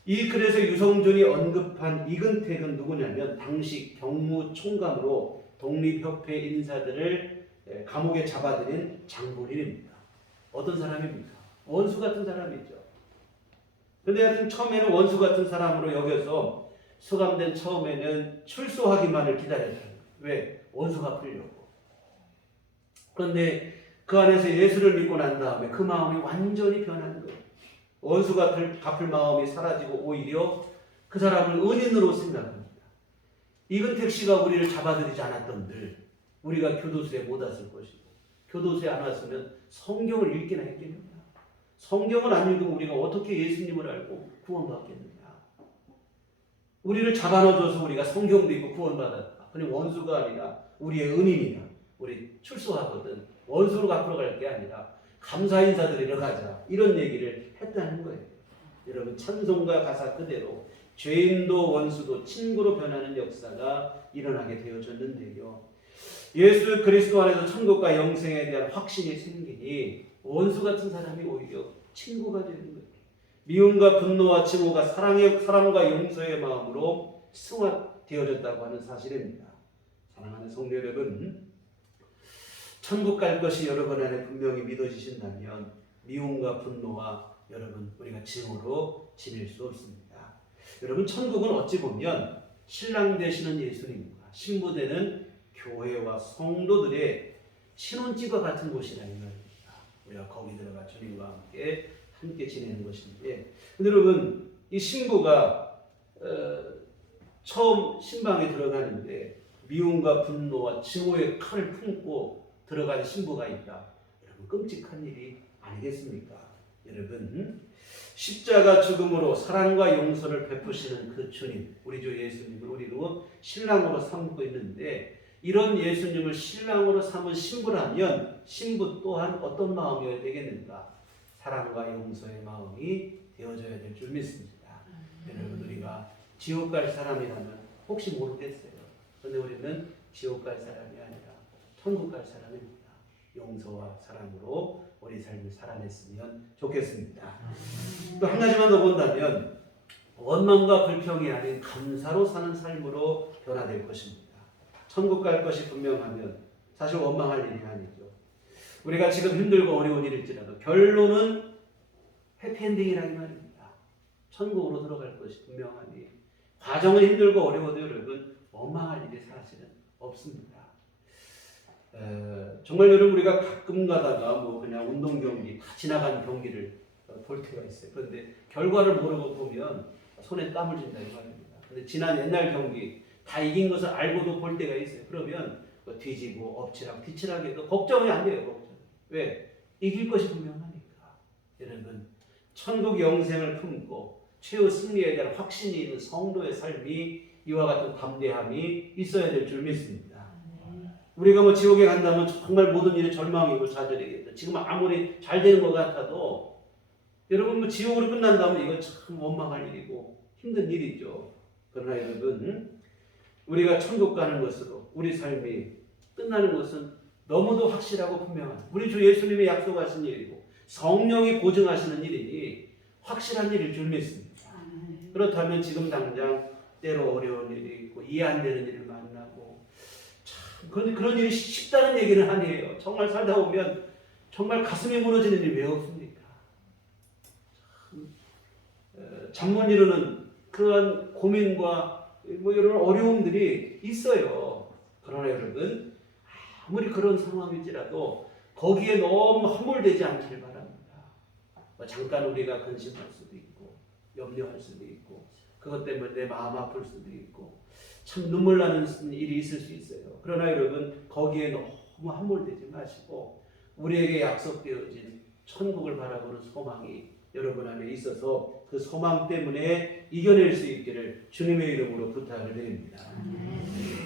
이 글에서 유성준이 언급한 이근택은 누구냐면 당시 경무총감으로 독립협회 인사들을 감옥에 잡아들인 장본인입니다. 어떤 사람입니까? 원수 같은 사람이죠. 근데 하여튼 처음에는 원수 같은 사람으로 여겨서 수감된 처음에는 출소하기만을 기다렸다. 왜? 원수 갚으려고. 그런데 그 안에서 예수를 믿고 난 다음에 그 마음이 완전히 변한 거예요. 원수 갚을 마음이 사라지고 오히려 그 사람을 은인으로 생각합니다. 이근택 씨가 우리를 잡아들이지 않았던들 우리가 교도소에 못 왔을 것이고 교도소에 안 왔으면 성경을 읽기나 했겠느냐. 성경을 안 읽으면 우리가 어떻게 예수님을 알고 구원받겠느냐. 우리를 잡아넣어줘서 우리가 성경도 읽고 구원받았다. 그냥 원수가 아니라 우리의 은인이야. 우리 출소하거든. 원수로 갚으러 갈 게 아니라 감사 인사드리러 가자. 이런 얘기를 했다는 거예요. 여러분 찬송가 가사 그대로 죄인도 원수도 친구로 변하는 역사가 일어나게 되어졌는데요. 예수 그리스도 안에서 천국과 영생에 대한 확신이 생기니 원수 같은 사람이 오히려 친구가 되는 거예요. 미움과 분노와 증오가 사랑과 용서의 마음으로 승화되어졌다고 하는 사실입니다. 사랑하는 성도 여러분, 천국 갈 것이 여러분 안에 분명히 믿어지신다면 미움과 분노와 여러분 우리가 증오로 지낼 수 없습니다. 여러분 천국은 어찌 보면 신랑 되시는 예수님과 신부 되는 교회와 성도들의 신혼집과 같은 곳이라 이 말입니다. 우리가 거기 들어가 주님과 함께 지내는 것인데, 근데 여러분 이 신부가 처음 신방에 들어가는데 미움과 분노와 증오의 칼을 품고 들어가는 신부가 있다. 여러분 끔찍한 일이 아니겠습니까? 여러분 십자가 죽음으로 사랑과 용서를 베푸시는 그 주님, 우리 주 예수님을 우리로 신랑으로 삼고 있는데, 이런 예수님을 신랑으로 삼은 신부라면 신부 또한 어떤 마음이어야 되겠는가? 사랑과 용서의 마음이 되어져야 될 줄 믿습니다. 여러분 우리가 지옥 갈 사람이라면 혹시 모르겠어요. 그런데 우리는 지옥 갈 사람이 아니라 천국 갈 사람입니다. 용서와 사랑으로 우리 삶을 살아냈으면 좋겠습니다. 또 한 가지만 더 본다면 원망과 불평이 아닌 감사로 사는 삶으로 변화될 것입니다. 천국 갈 것이 분명하면 사실 원망할 일이 아니죠. 우리가 지금 힘들고 어려운 일일지라도 결론은 해피엔딩이라는 말입니다. 천국으로 들어갈 것이 분명하니 과정은 힘들고 어려워도 여러분 원망할 일이 사실은 없습니다. 정말 여러분 우리가 가끔 가다가 뭐 그냥 운동 경기 다 지나간 경기를 볼 때가 있어요. 그런데 결과를 모르고 보면 손에 땀을 쥔다 이 말입니다. 근데 지난 옛날 경기 다 이긴 것을 알고도 볼 때가 있어요. 그러면 뭐 뒤지고 엎치락 뒤치락 해도 걱정이 안 돼요. 걱정. 왜? 이길 것이 분명하니까. 여러분 천국 영생을 품고 최후 승리에 대한 확신이 있는 성도의 삶이 이와 같은 담대함이 있어야 될 줄 믿습니다. 우리가 뭐 지옥에 간다면 정말 모든 일에 절망이고 좌절이겠다. 지금 아무리 잘 되는 것 같아도 여러분 뭐 지옥으로 끝난다면 이건 참 원망할 일이고 힘든 일이죠. 그러나 여러분 우리가 천국 가는 것으로 우리 삶이 끝나는 것은 너무도 확실하고 분명한 우리 주 예수님이 약속하신 일이고 성령이 보증하시는 일이니 확실한 일일 줄 믿습니다. 그렇다면 지금 당장 때로 어려운 일이 있고 이해 안 되는 일을 만나고 참 그런 일이 쉽다는 얘기는 아니에요. 정말 살다 보면 정말 가슴이 무너지는 일이 왜 없습니까? 잠 못 이루는 그런 고민과 뭐 이런 어려움들이 있어요. 그러나 여러분 아무리 그런 상황일지라도 거기에 너무 함몰되지 않길 바랍니다. 잠깐 우리가 근심할 수도 있고 염려할 수도 있고 그것 때문에 내 마음 아플 수도 있고 참 눈물 나는 일이 있을 수 있어요. 그러나 여러분 거기에 너무 함몰되지 마시고 우리에게 약속되어진 천국을 바라보는 소망이 여러분 안에 있어서 그 소망 때문에 이겨낼 수 있기를 주님의 이름으로 부탁을 드립니다.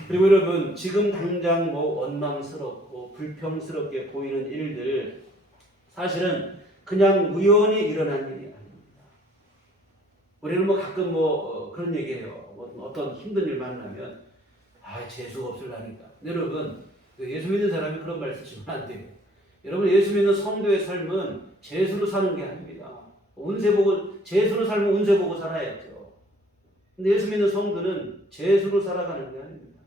그리고 여러분 지금 당장 뭐 원망스럽고 불평스럽게 보이는 일들 사실은 그냥 우연히 일어난 일이 아닙니다. 우리는 뭐 가끔 그런 얘기해요. 어떤 힘든 일 만나면 재수가 없을라니까. 여러분 예수 믿는 사람이 그런 말 쓰시면 안 돼요. 여러분 예수 믿는 성도의 삶은 재수로 사는 게 아닙니다. 운세 보고 재수로 살면 운세 보고 살아야죠. 근데 예수 믿는 성도는 재수로 살아가는 게 아닙니다.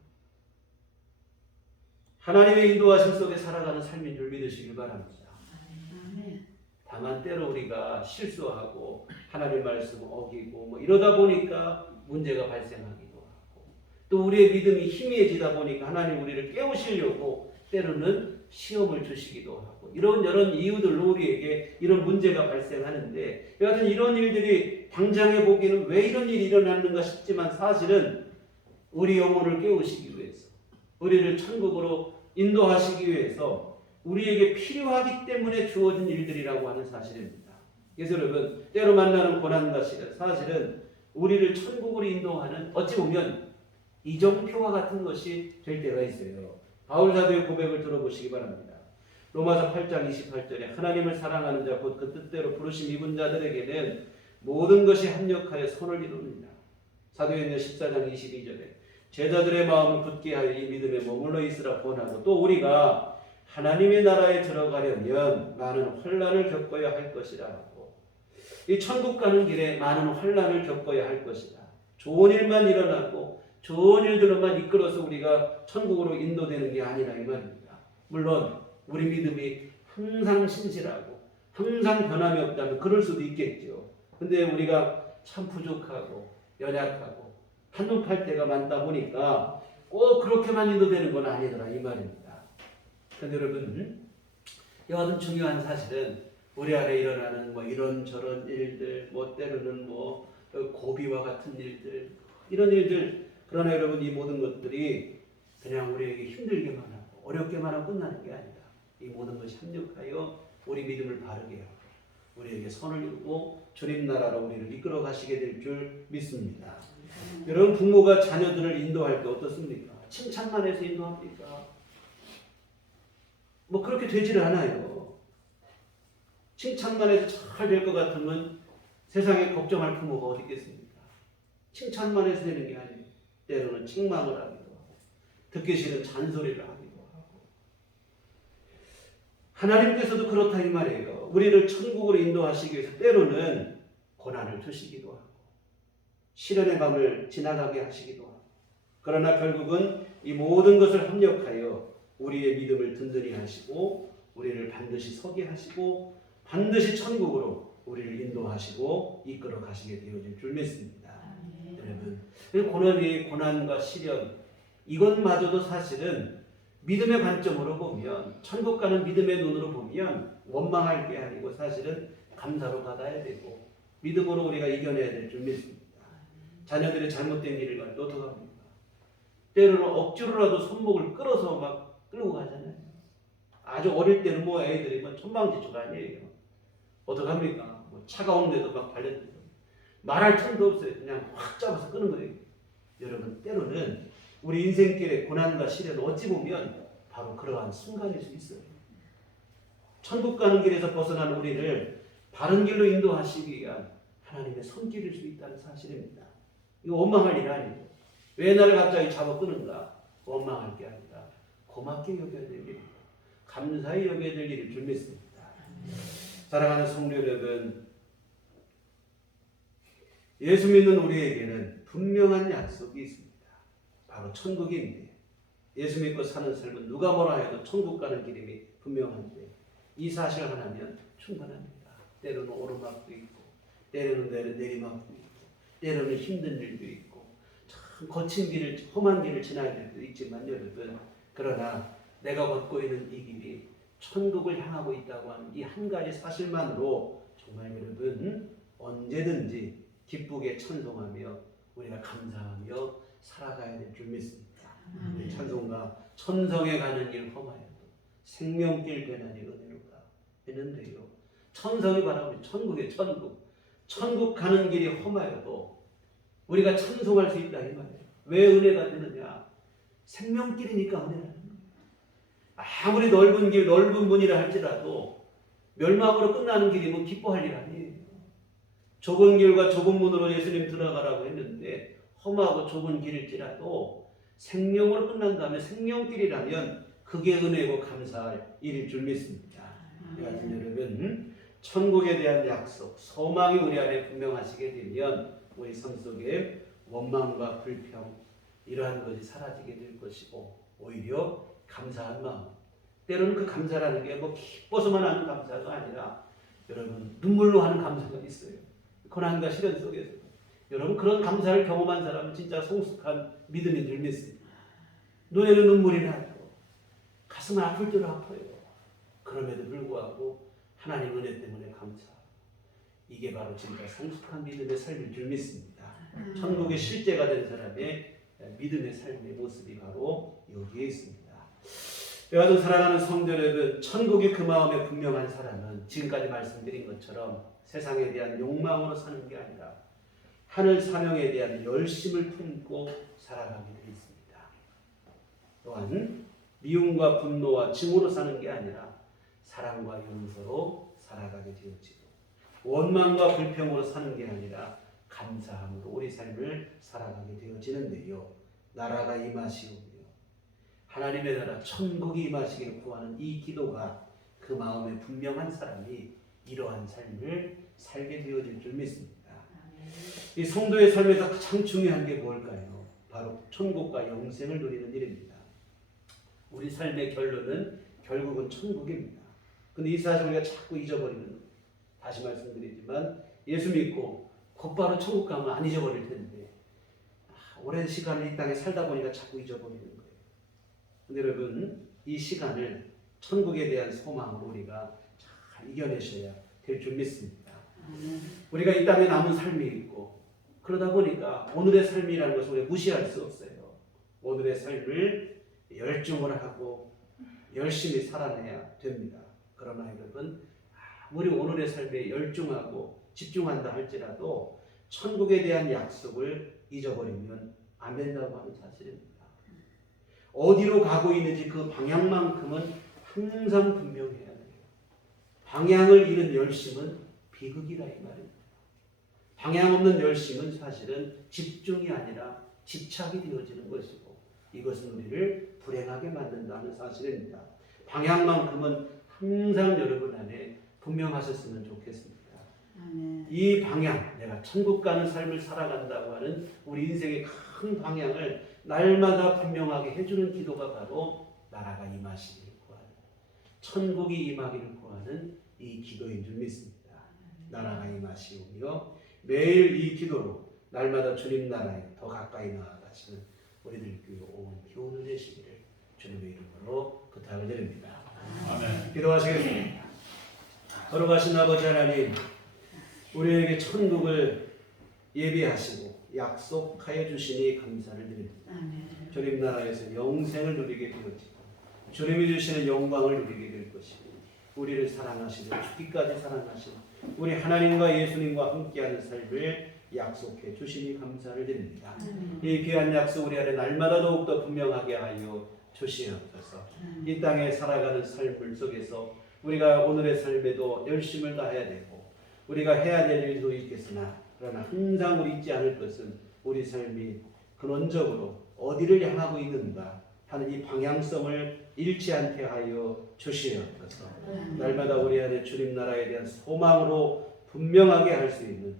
하나님의 인도하심 속에 살아가는 삶인 줄 믿으시길 바랍니다. 다만 때로 우리가 실수하고 하나님 말씀 어기고 이러다 보니까 문제가 발생하기도 하고, 또 우리의 믿음이 희미해지다 보니까 하나님 우리를 깨우시려고 때로는 시험을 주시기도 하고, 이런 이유들로 우리에게 이런 문제가 발생하는데, 여하튼 이런 일들이 당장에 보기에는 왜 이런 일이 일어났는가 싶지만 사실은 우리 영혼을 깨우시기 위해서, 우리를 천국으로 인도하시기 위해서 우리에게 필요하기 때문에 주어진 일들이라고 하는 사실입니다. 그래서 여러분 때로 만나는 고난과 시련, 사실은 우리를 천국으로 인도하는 어찌 보면 이정표와 같은 것이 될 때가 있어요. 바울 사도의 고백을 들어보시기 바랍니다. 로마서 8장 28절에 하나님을 사랑하는 자 곧 그 뜻대로 부르심 입은 자들에게는 모든 것이 합력하여 선을 이루느니라. 사도행전 14장 22절에 제자들의 마음을 굳게 하여 이 믿음에 머물러 있으라 권하고, 또 우리가 하나님의 나라에 들어가려면 많은 환난을 겪어야 할 것이라 하고, 이 천국 가는 길에 많은 환난을 겪어야 할 것이다. 좋은 일만 일어나고 좋은 일들로만 이끌어서 우리가 천국으로 인도되는 게 아니라 이 말입니다. 물론 우리 믿음이 항상 신실하고 항상 변함이 없다면 그럴 수도 있겠죠. 근데 우리가 참 부족하고 연약하고 한눈 팔 때가 많다 보니까 꼭 그렇게만 인도되는 건 아니더라 이 말입니다. 근데 여러분 여하튼 중요한 사실은 우리 안에 일어나는 이런저런 일들, 때로는 고비와 같은 일들, 이런 일들, 그러나 여러분 이 모든 것들이 그냥 우리에게 힘들게만 하고 어렵게만 하고 끝나는 게 아니다. 이 모든 것이 합력하여 우리 믿음을 바르게 하고 우리에게 선을 이루고 주님 나라로 우리를 이끌어 가시게 될 줄 믿습니다. 여러분 부모가 자녀들을 인도할 때 어떻습니까? 칭찬만 해서 인도합니까? 그렇게 되지를 않아요. 칭찬만 해서 잘 될 것 같으면 세상에 걱정할 부모가 어디 있겠습니까? 칭찬만 해서 되는 게 아니에요. 때로는 책망을 하기도 하고 듣기 싫은 잔소리를 하기도 하고. 하나님께서도 그렇다 이 말이에요. 우리를 천국으로 인도하시기 위해서 때로는 고난을 주시기도 하고 시련의 밤을 지나가게 하시기도 하고, 그러나 결국은 이 모든 것을 합력하여 우리의 믿음을 든든히 하시고 우리를 반드시 서게 하시고 반드시 천국으로 우리를 인도하시고 이끌어 가시게 되어질 줄 믿습니다. 여러분 고난과 시련 이것마저도 사실은 믿음의 관점으로 보면, 천국 가는 믿음의 눈으로 보면 원망할 게 아니고 사실은 감사로 받아야 되고 믿음으로 우리가 이겨내야 될 줄 믿습니다. 자녀들이 잘못된 일을 갈 때 어떡합니까? 때로는 억지로라도 손목을 끌어서 끌고 가잖아요. 아주 어릴 때는 애들이 천방지축 아니에요. 어떡합니까? 차가운 데도 발려들고 말할 틈도 없어요. 그냥 확 잡아서 끄는 거예요. 여러분 때로는 우리 인생길의 고난과 시련은 어찌 보면 바로 그러한 순간일 수 있어요. 천국 가는 길에서 벗어난 우리를 바른 길로 인도하시기 위한 하나님의 손길일 수 있다는 사실입니다. 이거 원망할 일 아니에요. 왜 나를 갑자기 잡아 끄는가? 원망할 게 아니라 고맙게 여겨야 될 일입니다. 감사히 여겨야 될 일일 줄 믿습니다. 사랑하는 성도 여러분, 예수 믿는 우리에게는 분명한 약속이 있습니다. 바로 천국인데, 예수 믿고 사는 삶은 누가 뭐라 해도 천국 가는 길임이 분명한데 이 사실 하나면 충분합니다. 때로는 오르막도 있고 때로는 내리막도 있고 때로는 힘든 일도 있고 참 거친 길을, 험한 길을 지나야 될 때도 있지만 여러분, 그러나 내가 걷고 있는 이 길이 천국을 향하고 있다고 하는 이 한 가지 사실만으로 정말 여러분 언제든지 기쁘게 찬송하며 우리가 감사하며 살아가야 될 줄 믿습니다. 찬송가 천성에 가는 길 험하여도 생명길 되나니 은혜로다 했는데요. 천성이 바로 우리 천국의 천국 가는 길이 험하여도 우리가 찬송할 수 있다 이 말이에요. 왜 은혜가 되느냐? 생명길이니까 은혜라는 거예요. 아무리 넓은 길, 넓은 문이라 할지라도 멸망으로 끝나는 길이면 기뻐할 일 아니에요. 좁은 길과 좁은 문으로 예수님 들어가라고 했는데 험하고 좁은 길일지라도 생명으로 끝난 다음에 생명길이라면 그게 은혜고 감사할 일일 줄 믿습니다. 여하튼 여러분, 천국에 대한 약속, 소망이 우리 안에 분명하시게 되면 우리 삶 속에 원망과 불평 이러한 것이 사라지게 될 것이고 오히려 감사한 마음, 때로는 그 감사라는 게 뭐 기뻐서만 하는 감사가 아니라 여러분 눈물로 하는 감사가 있어요. 고난과 시련 속에서 여러분 그런 감사를 경험한 사람은 진짜 성숙한 믿음인 줄 믿습니다. 눈에는 눈물이 나고 가슴은 아플 대로 아파요. 그럼에도 불구하고 하나님 은혜 때문에 감사. 이게 바로 진짜 성숙한 믿음의 삶일 줄 믿습니다. 천국의 실제가 된 사람의 믿음의 삶의 모습이 바로 여기에 있습니다. 여하튼 사랑하는 성도 여러분, 천국이 그 마음에 분명한 사람은 지금까지 말씀드린 것처럼 세상에 대한 욕망으로 사는 게 아니라 하늘 사명에 대한 열심을 품고 살아가게 되어 있습니다. 또한 미움과 분노와 증오로 사는 게 아니라 사랑과 용서로 살아가게 되어지고 원망과 불평으로 사는 게 아니라 감사함으로 우리 삶을 살아가게 되어지는데요. 나라가 임하시오며 하나님의 나라 천국이 임하시기를 구하는 이 기도가 그 마음에 분명한 사람이 이러한 삶을 살게 되어질 줄 믿습니다. 이 성도의 삶에서 가장 중요한 게 뭘까요? 바로 천국과 영생을 누리는 일입니다. 우리 삶의 결론은 결국은 천국입니다. 근데 이 사실을 우리가 자꾸 잊어버리는 거예요. 다시 말씀드리지만 예수 믿고 곧바로 천국 가면 안 잊어버릴 텐데 오랜 시간을 이 땅에 살다 보니까 자꾸 잊어버리는 거예요. 근데 여러분 이 시간을 천국에 대한 소망으로 우리가 잘 이겨내셔야 될 줄 믿습니다. 우리가 이 땅에 남은 삶이 있고 그러다 보니까 오늘의 삶이라는 것을 우리가 무시할 수 없어요. 오늘의 삶을 열중을 하고 열심히 살아내야 됩니다. 그러나 여러분 우리 오늘의 삶에 열중하고 집중한다 할지라도 천국에 대한 약속을 잊어버리면 안 된다고 하는 사실입니다. 어디로 가고 있는지 그 방향만큼은 항상 분명해야 돼요. 방향을 잃은 열심은 비극이라 이 말입니다. 방향 없는 열심은 사실은 집중이 아니라 집착이 되어지는 것이고 이것은 우리를 불행하게 만든다는 사실입니다. 방향만큼은 항상 여러분 안에 분명하셨으면 좋겠습니다. 이 방향, 내가 천국 가는 삶을 살아간다고 하는 우리 인생의 큰 방향을 날마다 분명하게 해주는 기도가 바로 나라가 임하시기를 구하는, 천국이 임하기를 구하는 이 기도인 줄 믿습니다. 나라가 임하시오며 매일 이 기도로 날마다 주님 나라에 더 가까이 나아가시는 우리들 교회 온 교훈을 내시기를 주님의 이름으로 부탁을 드립니다. 아멘. 기도하시겠습니다. 걸어가신 아버지 하나님, 우리에게 천국을 예비하시고 약속하여 주시니 감사를 드립니다. 주님 나라에서 영생을 누리게 되어지고 주님이 주시는 영광을 누리게 될 것이고 우리를 사랑하시고 죽기까지 사랑하신 우리 하나님과 예수님과 함께하는 삶을 약속해 주시니 감사를 드립니다. 이 귀한 약속 우리 안에 날마다 더욱더 분명하게 하여 주시옵소서. 이 땅에 살아가는 삶을 속에서 우리가 오늘의 삶에도 열심을 다해야 되고 우리가 해야 될 일도 있겠으나 그러나 항상 우리 잊지 않을 것은 우리 삶이 근원적으로 어디를 향하고 있는가 하는 이 방향성을 잃지 않게 하여 주시옵소서. 날마다 우리 안에 주님 나라에 대한 소망으로 분명하게 할 수 있는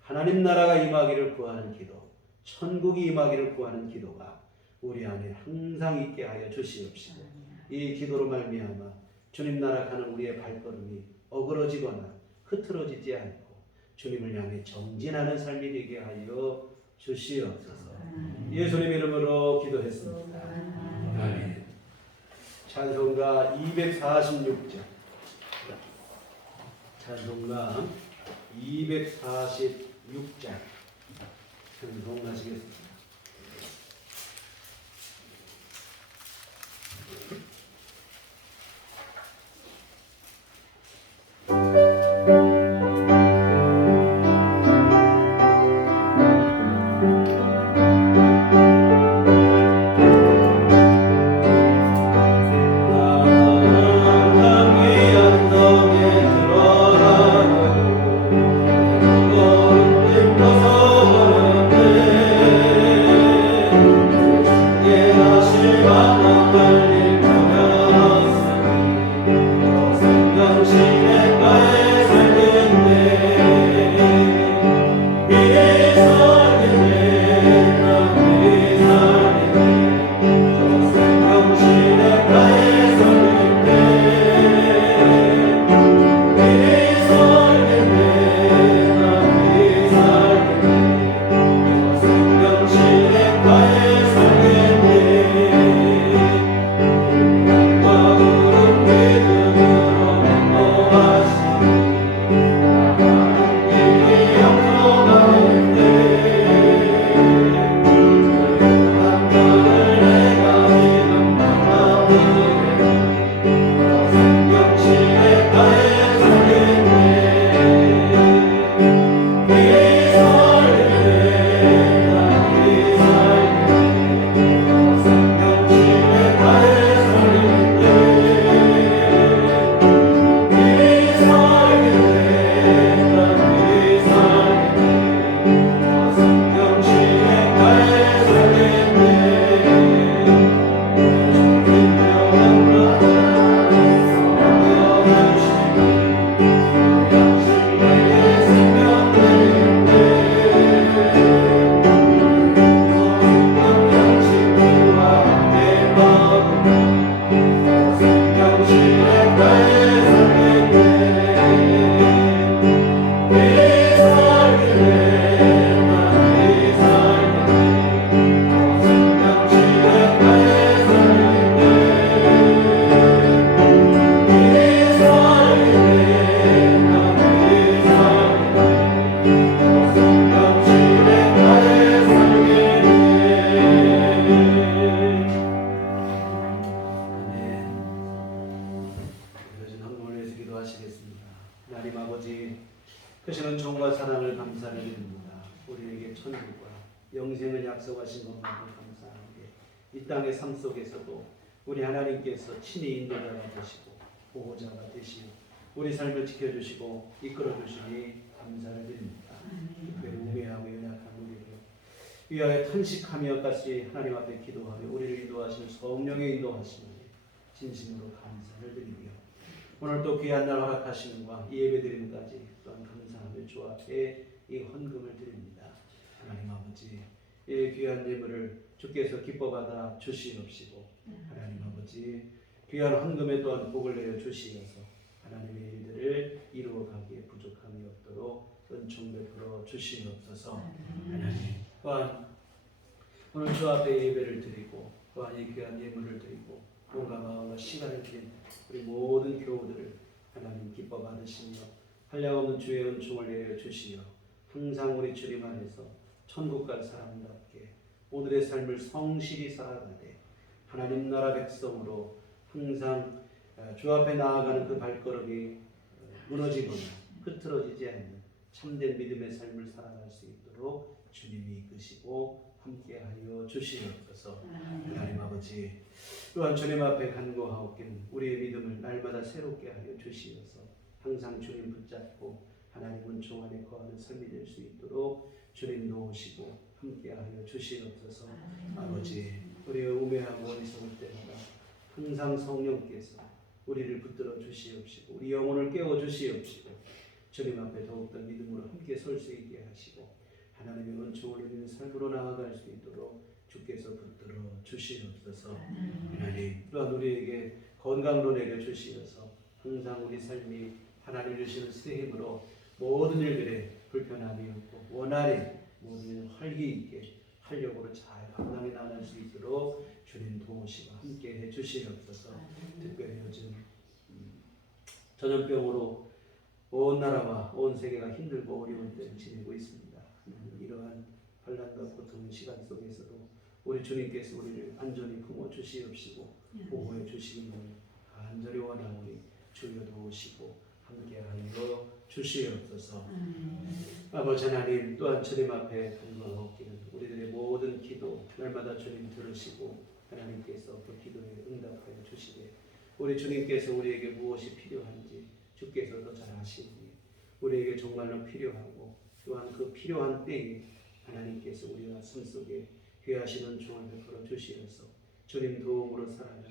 하나님 나라가 임하기를 구하는 기도, 천국이 임하기를 구하는 기도가 우리 안에 항상 있게 하여 주시옵시고 이 기도로 말미암아 주님 나라 가는 우리의 발걸음이 어그러지거나 흐트러지지 않고 주님을 향해 정진하는 삶이 되게 하여 주시옵소서. 예수님 이름으로 기도했습니다. 아멘. 찬송가 246장. 찬송가 246장. 찬송하시겠습니다. 오 아버지, 크시는 정과 사랑을 감사를 드립니다. 우리에게 천국과 영생을 약속하신 것만으로 감사하게 이 땅의 삶 속에서도 우리 하나님께서 친히 인도자가 되시고 보호자가 되시고 우리 삶을 지켜주시고 이끌어주시니 감사를 드립니다. 특별히 우매하고 연약한 우리를 위하여 탄식하며 같이 하나님 앞에 기도하며 우리를 인도하시는 성령의 인도하심을 진심으로 감사를 드리며 오늘 또 귀한 날 허락하심과 이 예배드림까지 또한 감사하며 주 앞에 이 헌금을 드립니다. 하나님 아버지, 이 귀한 예물을 주께서 기뻐 받아 주시옵시고 하나님 아버지, 귀한 헌금에 또한 복을 내려 주시어서 하나님의 일들을 이루어가기에 부족함이 없도록 은총 베풀어 주시옵소서. 하나님 또한 오늘 주 앞에 예배를 드리고 또한 이 귀한 예물을 드리고 몸과 마음과 시간을 드린 우리 모든 교우들을 하나님 기뻐 받으시며 한량없는 주의 은총을 내려 주시며 항상 우리 주님 안에서 천국 갈 사람답게 오늘의 삶을 성실히 살아가되 하나님 나라 백성으로 항상 주 앞에 나아가는 그 발걸음이 무너지거나 흐트러지지 않는 참된 믿음의 삶을 살아갈 수 있도록 주님이 이끄시고 함께하여 주시옵소서. 하나님 아버지, 또한 주님 앞에 간구하옵기는 우리의 믿음을 날마다 새롭게 하여 주시어서 항상 주님 붙잡고 하나님 은총 안에 거하는 삶이 될 수 있도록 주님 도우시고 함께하여 주시옵소서. 아버지, 우리의 우매하고 어리석을 때마다 항상 성령께서 우리를 붙들어 주시옵시고 우리 영혼을 깨워 주시옵시고 주님 앞에 더욱더 믿음으로 함께 설 수 있게 하시고 하나님의 은총을 누리는 삶으로 나아갈 수 있도록 주께서 붙들어 주시옵소서. 하나님, 또한 우리에게 건강도 내려 주시어서 항상 우리 삶이 하나님 주시는 새 힘으로 모든 일들에 불편함이 없고 원활히 모든 일 활기 있게 활력으로 잘 감당해 나갈 수 있도록 주님 도우시고 함께 해 주시옵소서. 특별히 요즘 전염병으로 온 나라와 온 세계가 힘들고 어려운 때를 지내고 있습니다. 이러한 환난과 고통의 시간 속에서도 우리 주님께서 우리를 안전히 품어 주시옵시고 보호해 주시기를 간절히 원하오니 주여 도우시고 함께하여 주시옵소서. 아버지 하나님, 또한 주님 앞에 간구하옵기는 우리들의 모든 기도 날마다 주님 들으시고 하나님께서 그 기도에 응답하여 주시되 우리 주님께서 우리에게 무엇이 필요한지 주께서도 잘 아시니 우리에게 정말로 필요하고 또한 그 필요한 때에 하나님께서 우리와 삶 속에 귀하신 은총을 베풀어 주시어서 주님 도움으로 살아가는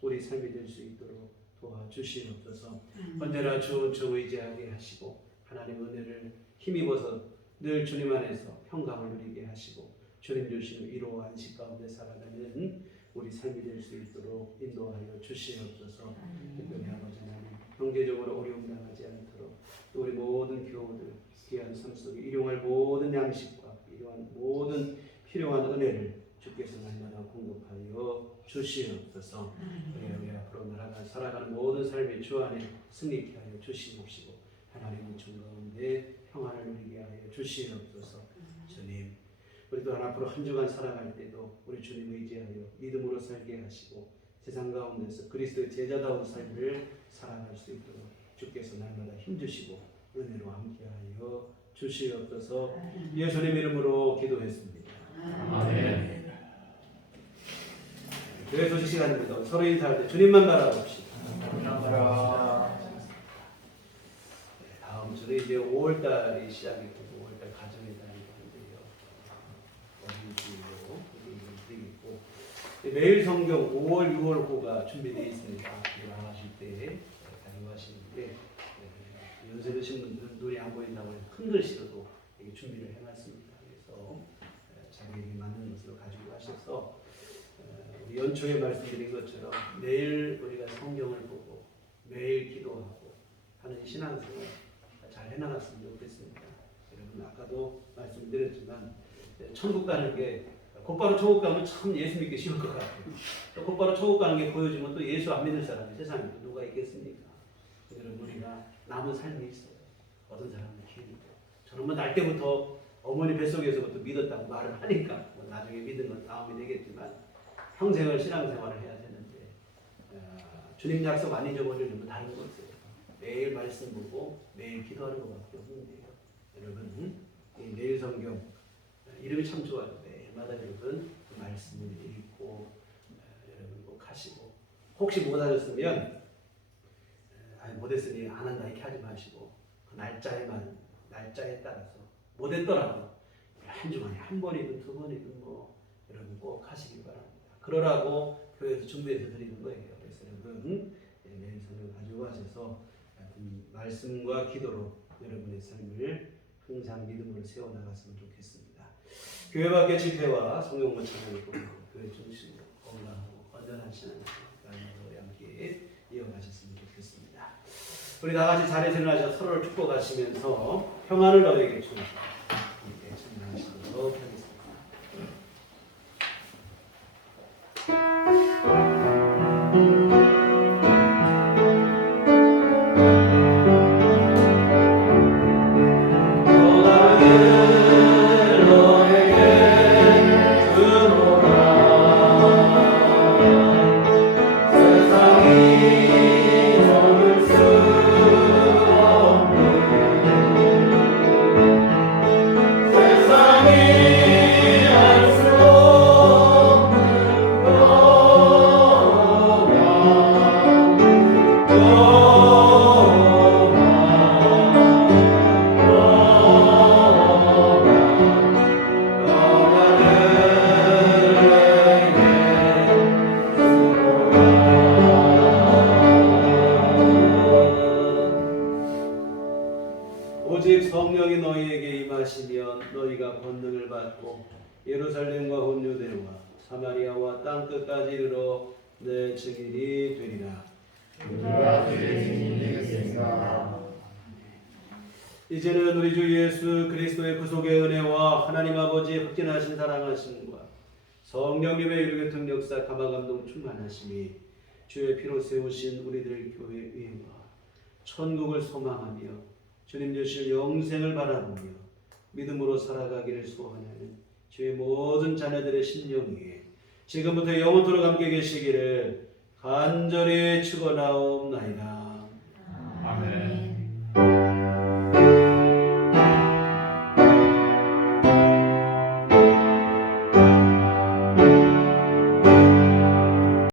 우리 삶이 될 수 있도록 도와주시옵소서. 언제나 주 은총 의지하게 하시고 하나님 은혜를 힘입어서 늘 주님 안에서 평강을 누리게 하시고 주님 주시는 위로와 안식 가운데 살아가는 우리 삶이 될 수 있도록 인도하여 주시옵소서. 특별히 아버지 하나님, 경제적으로 어려움 당하지 않도록 또 우리 모든 교우들 귀한 삶 속에 일용할 모든 양식과 이러한 모든 필요한 은혜를 주께서 날마다 공급하여 주시옵소서. 우리 앞으로 살아가는 모든 삶이 주 안에 승리케 하여 주시옵시고 하나님의 종 가운데 평안을 누리게 하여 주시옵소서. 주님, 우리 또한 앞으로 한 주간 살아갈 때도 우리 주님 의지하여 믿음으로 살게 하시고 세상 가운데서 그리스도의 제자다운 삶을 살아갈 수 있도록 주께서 날마다 힘주시고 은혜로 함께하여 주시옵소서. 예수님 이름으로 기도했습니다. 아멘. 교회 소식 시간입니다. 서로 인사할 때 주님만 바라봅시다. 다음 주는 이제 5월달이 시작이고 5월달 가정의 달이 되는데요. 어린이집으로 드리고 매일 성경 5월, 6월 호가 준비되어 있습니다. 일어나실 때 가져가시는데 연세 드신 분들은 눈이 안 보인다고 해서 큰 글씨로도 준비를 해놨습니다. 그래서 자기에게 맞는 것으로 가지고 가셔서 우리 연초에 말씀드린 것처럼 매일 우리가 성경을 보고 매일 기도하고 하는 신앙생활 잘 해나갔으면 좋겠습니다. 여러분 아까도 말씀드렸지만 천국 가는 게 곧바로 천국 가면 참 예수 믿기 쉬울 것 같아요. 또 곧바로 천국 가는 게 보여지면 또 예수 안 믿는 사람이 세상에 누가 있겠습니까? 여러분 우리가 남은 삶이 있어요. 어떤 사람은 길고 저는 뭐 날 때부터 어머니 뱃속에서부터 믿었다고 말을 하니까 뭐 나중에 믿은 건 다음이 되겠지만 평생을 신앙생활을 해야 되는데 주님 약속 안 잊어버리려면 다른 거 있어요. 매일 말씀 보고 매일 기도하는 것밖에 없는데요. 여러분, 이 매일 성경 이름이 참 좋아요. 매일마다 여러분 그 말씀을 읽고 여러분 꼭 하시고, 혹시 못하셨으면 못했으니 안 한다 이렇게 하지 마시고 그 날짜에 따라서 못했더라도 한 주간에 한 번이든 두 번이든 뭐 여러분 꼭 하시길 바랍니다. 그러라고 교회에서 준비해서 드리는 거예요. 그래서 여러분 매일 성경 가지고 하셔서 말씀과 기도로 여러분의 삶을 항상 믿음으로 세워나갔으면 좋겠습니다. 교회 밖의 집회와 성경문 찬양을 보고 교회 중심으로 건강하고 건전한 신앙으로 함께 이어가셨으면 좋겠습니다. 우리 다 같이 자리에서 일어나셔서 서로를 축복하시면서 평안을 너에게 주옵소서. 함께 찬양하시도록 하겠습니다. 오직 성령이 너희에게 임하시면 너희가 권능을 받고 예루살렘과 온 유대와 사마리아와 땅 끝까지 이르러 내 증인이 되리라. 우리가 그의 증인이 되겠습니다. 이제는 우리 주 예수 그리스도의 구속의 은혜와 하나님 아버지의 극진하신 사랑하심과 성령님의 이루게 등력사 감화감동 충만하심이 주의 피로 세우신 우리들 교회 위에와 천국을 소망하며 주님 주실 영생을 바라보며 믿음으로 살아가기를 소원하는 주의 모든 자녀들의 심령 위에 지금부터 영원토록 함께 계시기를 간절히 축원하옵나이다. 아멘.